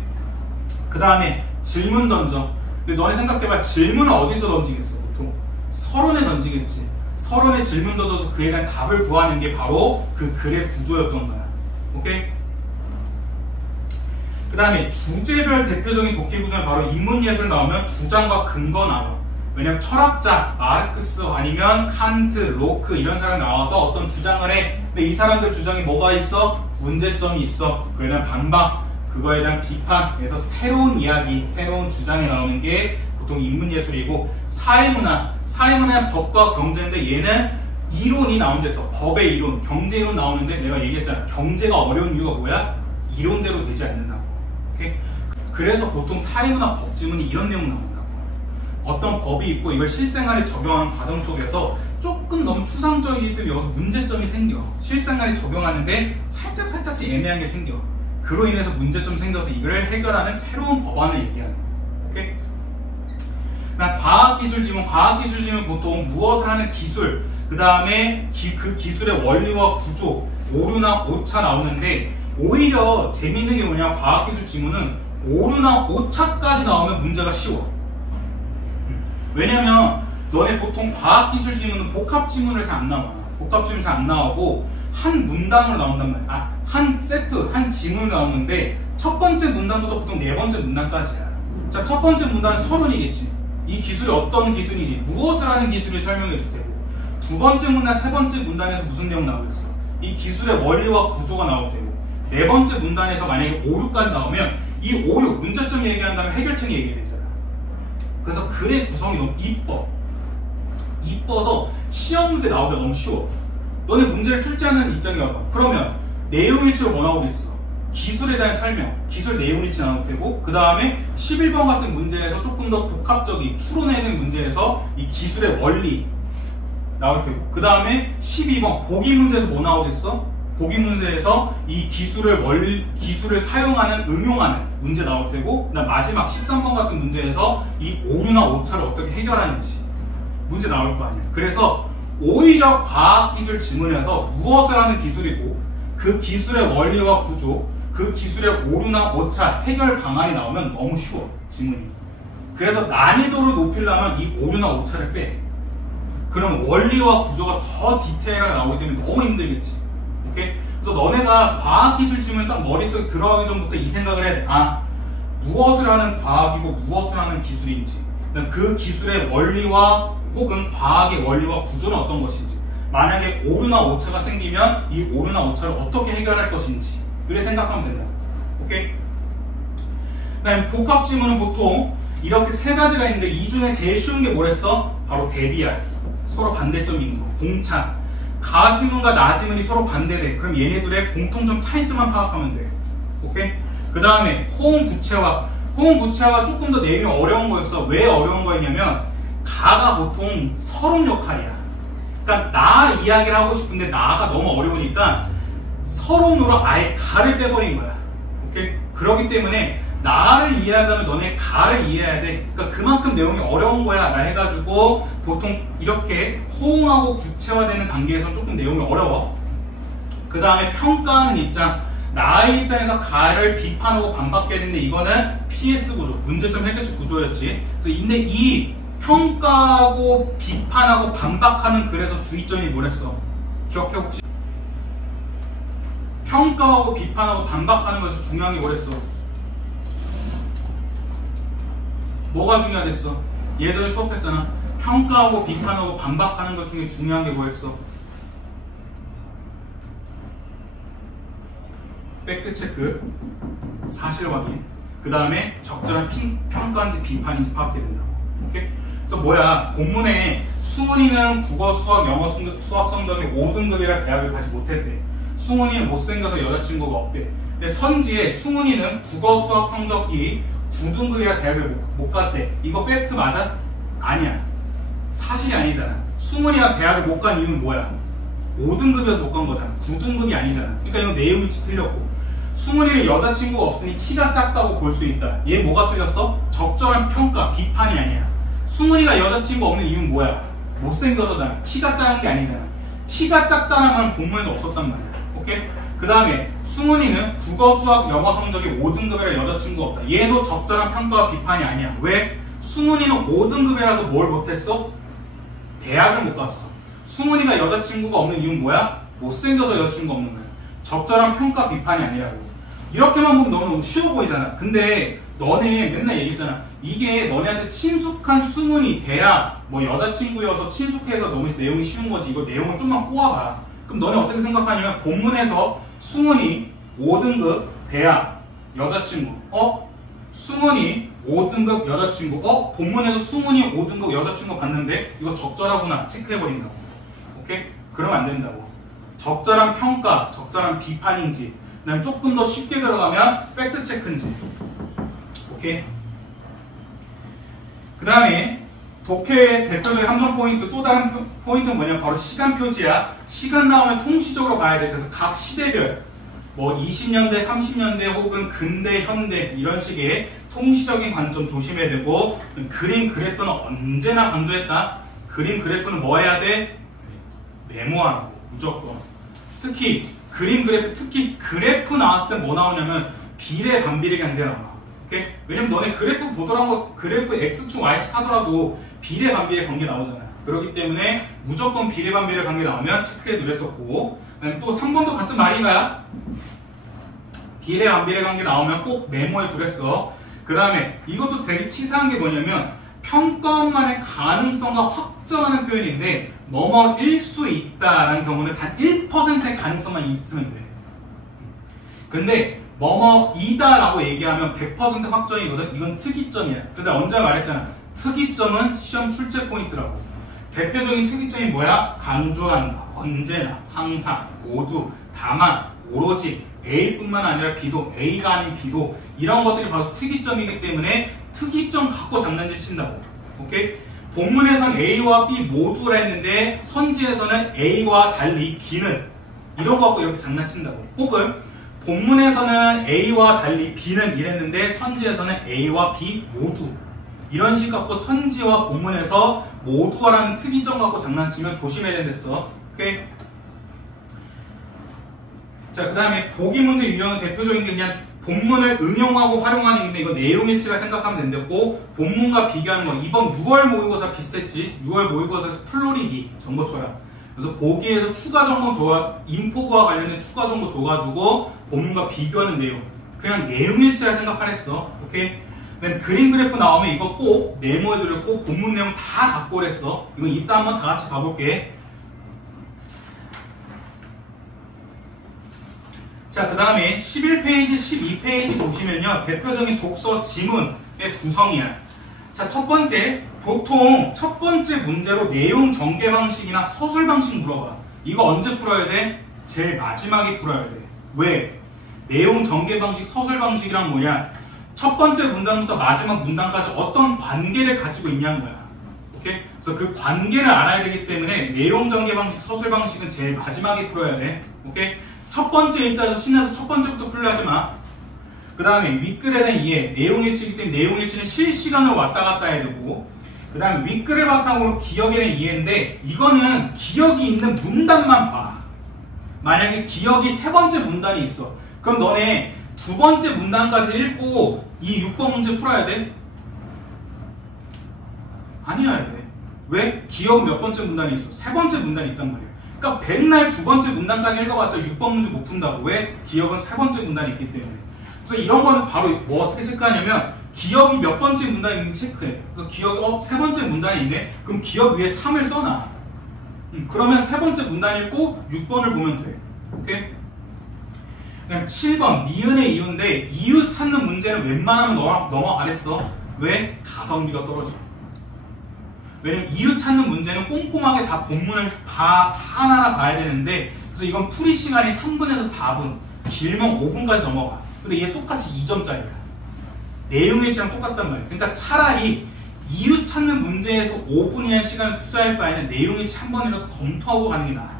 그 다음에 질문 던져. 근데 너네 생각해봐. 질문을 어디서 던지겠어? 보통 서론에 던지겠지. 서론에 질문 던져서 그에 대한 답을 구하는 게 바로 그 글의 구조였던 거야. 오케이? 그 다음에 주제별 대표적인 독해 구조는 바로 인문예술 나오면 주장과 근거 나와. 왜냐면 철학자, 마르크스 아니면 칸트, 로크 이런 사람이 나와서 어떤 주장을 해. 근데 이 사람들 주장이 뭐가 있어? 문제점이 있어. 그에 대한 반박, 그거에 대한 비판, 그래서 새로운 이야기, 새로운 주장이 나오는 게 보통 인문예술이고, 사회문화는 법과 경제인데 얘는 이론이 나온 데서 법의 이론, 경제 이론 나오는데 내가 얘기했잖아. 경제가 어려운 이유가 뭐야? 이론대로 되지 않는다고. 오케이? 그래서 보통 사회문화 법지문이 이런 내용 나온다고. 어떤 법이 있고 이걸 실생활에 적용하는 과정 속에서 조금 너무 추상적이기 때문에 여기서 문제점이 생겨. 실생활에 적용하는데 살짝씩 애매한 게 생겨. 그로 인해서 문제점 생겨서 이걸 해결하는 새로운 법안을 얘기하는 거야. 오케이? 난 과학기술지문 보통 무엇을 하는 기술, 그 다음에 그 기술의 원리와 구조, 오류나 오차 나오는데, 오히려 재밌는 게 뭐냐, 과학기술 지문은 오류나 오차까지 나오면 문제가 쉬워. 왜냐면 너네 보통 과학기술 지문은 복합 지문을 잘 안 나와. 복합 지문 잘 안 나오고 한 문단으로 나온단 말이야. 한 세트, 한 지문으로 나오는데 첫 번째 문단부터 보통 네 번째 문단까지야. 자, 첫 번째 문단은 서론이겠지. 이 기술이 어떤 기술인지, 무엇을 하는 기술을 설명해 줄 테고, 두 번째 문단, 세 번째 문단에서 무슨 내용 나오겠어? 이 기술의 원리와 구조가 나올 테고, 네 번째 문단에서 만약에 오류까지 나오면 이 오류, 문제점 얘기한 다음에 해결책이 얘기해야 되잖아. 그래서 글의 구성이 너무 이뻐서 시험 문제 나오기가 너무 쉬워. 너네 문제를 출제하는 입장이 와봐. 그러면 내용일치로 뭐 나오겠어? 기술에 대한 설명, 기술 내용일치 나올 테고, 그 다음에 11번 같은 문제에서 조금 더 복합적인 추론해내는 문제에서 이 기술의 원리 나올 테고, 그 다음에 12번 보기 문제에서 뭐 나오겠어? 보기 문제에서 이 기술을 사용하는, 응용하는 문제 나올 테고, 그다음 마지막 13번 같은 문제에서 이 오류나 오차를 어떻게 해결하는지 문제 나올 거 아니야. 그래서 오히려 과학기술 지문에서 무엇을 하는 기술이고, 그 기술의 원리와 구조, 그 기술의 오류나 오차 해결 방안이 나오면 너무 쉬워, 지문이. 그래서 난이도를 높이려면 이 오류나 오차를 빼. 그럼 원리와 구조가 더 디테일하게 나오기 때문에 너무 힘들겠지. 오케이? 그래서 너네가 과학기술 지문을 딱 머릿속에 들어가기 전부터 이 생각을 해. 무엇을 하는 과학이고 무엇을 하는 기술인지, 그 기술의 원리와 혹은 과학의 원리와 구조는 어떤 것인지, 만약에 오류나 오차가 생기면 이 오류나 오차를 어떻게 해결할 것인지, 그래 생각하면 된다. 오케이? 그다음에 복합지문은 보통 이렇게 세 가지가 있는데, 이 중에 제일 쉬운 게 뭐랬어? 바로 대비할, 서로 반대점이 있는 거, 공차. 가지문과 나지문이 서로 반대돼. 그럼 얘네들의 공통점 차이점만 파악하면 돼. 오케이? 그 다음에 호응 구체화. 호응 구체화가 조금 더 내용이 어려운 거였어. 왜 어려운 거였냐면 가가 보통 서론 역할이야. 그러니까 나 이야기를 하고 싶은데 나가 너무 어려우니까 서론으로 아예 가를 빼버린 거야. 오케이? 그렇기 때문에 나를 이해하려면 너네 가를 이해해야 돼. 그러니까 그만큼 내용이 어려운 거야 라 해가지고 보통 이렇게 호응하고 구체화되는 단계에서 조금 내용이 어려워. 그 다음에 평가하는 입장. 나의 입장에서 가를 비판하고 반박해야 되는데 이거는 PS 구조, 문제점 해결책 구조였지. 근데 이 평가하고 비판하고 반박하는 글에서 주의점이 뭐랬어? 기억해 혹시? 평가하고 비판하고 반박하는 것에서 중요한 게 뭐랬어? 뭐가 중요하댔어? 예전에 수업했잖아. 평가하고 비판하고 반박하는 것 중에 중요한 게 뭐였어? 팩트체크, 사실 확인, 그 다음에 적절한 평가인지 비판인지 파악해야 된다고. 오케이? 그래서 뭐야, 본문에 승훈이는 국어, 수학, 영어 수학 성적이 5등급이라 대학을 가지 못했대. 승훈이는 못생겨서 여자친구가 없대. 근데 선지에 승훈이는 국어, 수학 성적이 9등급이라 대학을 못 갔대. 이거 팩트 맞아? 아니야. 사실이 아니잖아. 승훈이가 대학을 못 간 이유는 뭐야? 5등급이어서 못 간 거잖아. 9등급이 아니잖아. 그러니까 이건 내용이 틀렸고. 승훈이는 여자친구가 없으니 키가 작다고 볼 수 있다. 얘 뭐가 틀렸어? 적절한 평가, 비판이 아니야. 승훈이가 여자친구 없는 이유는 뭐야? 못생겨서잖아. 키가 작은 게 아니잖아. 키가 작다는 말은 본문에도 없었단 말이야. 오케이? 그 다음에 승훈이는 국어, 수학, 영어 성적이 5등급이라 여자친구가 없다. 얘도 적절한 평가와 비판이 아니야. 왜? 승훈이는 5등급이라서 뭘 못했어? 대학을 못 갔어. 승훈이가 여자친구가 없는 이유는 뭐야? 못생겨서 여자친구가 없는 거야. 적절한 평가, 비판이 아니라고. 이렇게만 보면 너무 쉬워 보이잖아. 근데 너네 맨날 얘기했잖아. 이게 너네한테 친숙한 승훈이 돼야 뭐 여자친구여서 친숙해서 너무 내용이 쉬운 거지. 이거 내용을 좀만 꼬아봐. 그럼 너네 어떻게 생각하냐면 본문에서 승훈이 5등급 대학 여자친구. 승훈이 5등급 여자친구. 본문에서 승훈이 5등급 여자친구 봤는데 이거 적절하구나 체크해버린다고. 오케이? 그러면 안 된다고. 적절한 평가, 적절한 비판인지, 그 다음에 조금 더 쉽게 들어가면 팩트체크인지. 오케이? 그 다음에 독해의 대표적인 함정 포인트, 또 다른 포인트는 뭐냐면 바로 시간 표지야. 시간 나오면 통시적으로 가야 돼. 그래서 각 시대별, 뭐 20년대, 30년대 혹은 근대, 현대 이런 식의 통시적인 관점 조심해야 되고, 그림 그래프는 언제나 강조했다. 그림 그래프는 뭐 해야 돼? 메모하라고. 무조건. 특히 그림 그래프, 특히 그래프 나왔을 때 뭐 나오냐면 비례 반비례 관계 나와. 오케이? 왜냐면 너네 그래프 보더라도 그래프 X축 Y축 하더라도 비례 반비례 관계 나오잖아. 그렇기 때문에 무조건 비례 반비례 관계 나오면 체크해 두랬었고, 또 3번도 같은 말인가요? 비례 반비례 관계 나오면 꼭 메모해 두랬어. 그 다음에 이것도 되게 치사한 게 뭐냐면 평가원만의 가능성과 확정하는 표현인데 뭐뭐일 수 있다라는 경우는 단 1%의 가능성만 있으면 돼. 근데 뭐뭐이다 라고 얘기하면 100% 확정이거든. 이건 특이점이야. 근데 언제 말했잖아. 특이점은 시험 출제 포인트라고. 대표적인 특이점이 뭐야? 강조한다. 언제나, 항상, 모두, 다만, 오로지 A뿐만 아니라 B도, A가 아닌 B도 이런 것들이 바로 특이점이기 때문에 특이점 갖고 장난질 친다고. 오케이? 본문에서는 A와 B 모두라 했는데 선지에서는 A와 달리 B는 이런 거 갖고 이렇게 장난친다고. 혹은 본문에서는 A와 달리 B는 이랬는데 선지에서는 A와 B 모두 이런 식 갖고 선지와 본문에서 모두라는 특이점 갖고 장난치면 조심해야 된댔어. 오케이? 자, 그 다음에 보기 문제 유형은 대표적인 게 그냥 본문을 응용하고 활용하는 건데 이거 내용일치라 생각하면 된다고. 본문과 비교하는 거. 이번 6월 모의고사 비슷했지. 6월 모의고사에서 플로리기 정보처럼. 그래서 보기에서 추가 정보 인포과 관련된 추가 정보 줘가지고 본문과 비교하는 내용. 그냥 내용일치라 생각하랬어. 오케이? 그다음에 그림 그래프 나오면 이거 꼭 메모해두렸고 본문 내용 다 갖고 오랬어. 이건 이따 한번 다 같이 봐볼게. 자, 그 다음에 11페이지, 12페이지 보시면요. 대표적인 독서 지문의 구성이야. 자, 첫 번째, 보통 첫 번째 문제로 내용 전개 방식이나 서술 방식 물어봐. 이거 언제 풀어야 돼? 제일 마지막에 풀어야 돼. 왜? 내용 전개 방식, 서술 방식이란 뭐냐? 첫 번째 문단부터 마지막 문단까지 어떤 관계를 가지고 있냐는 거야. 오케이? 그래서 그 관계를 알아야 되기 때문에 내용 전개 방식, 서술 방식은 제일 마지막에 풀어야 돼. 오케이? 첫 번째 있다서 신나서 첫 번째부터 풀려 하지 마. 그 다음에 윗글에 대한 이해, 내용일치이기 때문에 내용일치는 실시간으로 왔다 갔다 해야 되고, 그 다음에 윗글을 바탕으로 기억에 대한 이해인데, 이거는 기억이 있는 문단만 봐. 만약에 기억이 세 번째 문단이 있어. 그럼 너네 두 번째 문단까지 읽고 이 6번 문제 풀어야 돼? 아니어야 돼. 왜? 기억 몇 번째 문단이 있어? 세 번째 문단이 있단 말이야. 그러니까 백날 두 번째 문단까지 읽어봤자 6번 문제 못 푼다고. 왜? 기억은 세 번째 문단이 있기 때문에. 그래서 이런 거는 바로 뭐 어떻게 체크하냐면 기억이 몇 번째 문단이 있는지 체크해. 그러니까 기억이 세 번째 문단이 있네? 그럼 기억 위에 3을 써놔. 그러면 세 번째 문단 읽고 6번을 보면 돼. 오케이? 그냥 7번 니은의 이유인데 이유 찾는 문제는 웬만하면 넘어가랬어. 왜? 가성비가 떨어져. 왜냐면 이유 찾는 문제는 꼼꼼하게 다 본문을 다 하나하나 봐야 되는데, 그래서 이건 풀이 시간이 3분에서 4분, 길면 5분까지 넘어가. 근데 얘 똑같이 2점짜리야. 내용일치랑 똑같단 말이야. 그러니까 차라리 이유 찾는 문제에서 5분이라는 시간을 투자할 바에는 내용일치 한 번이라도 검토하고 가는 게 나아.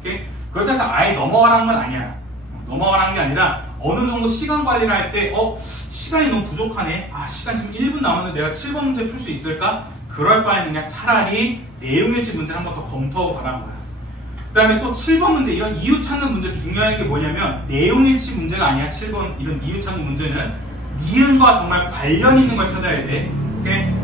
오케이? 그렇다고 해서 아예 넘어가라는 건 아니야. 넘어가라는 게 아니라 어느 정도 시간 관리를 할 때 시간이 너무 부족하네. 시간 지금 1분 남았는데 내가 7번 문제 풀 수 있을까? 그럴 바에는 그냥 차라리 내용일치 문제를 한 번 더 검토하고 가라는 거야. 그 다음에 또 7번 문제, 이런 이유 찾는 문제 중요한 게 뭐냐면 내용일치 문제가 아니야. 7번 이런 이유 찾는 문제는 니은과 정말 관련 있는 걸 찾아야 돼. 오케이?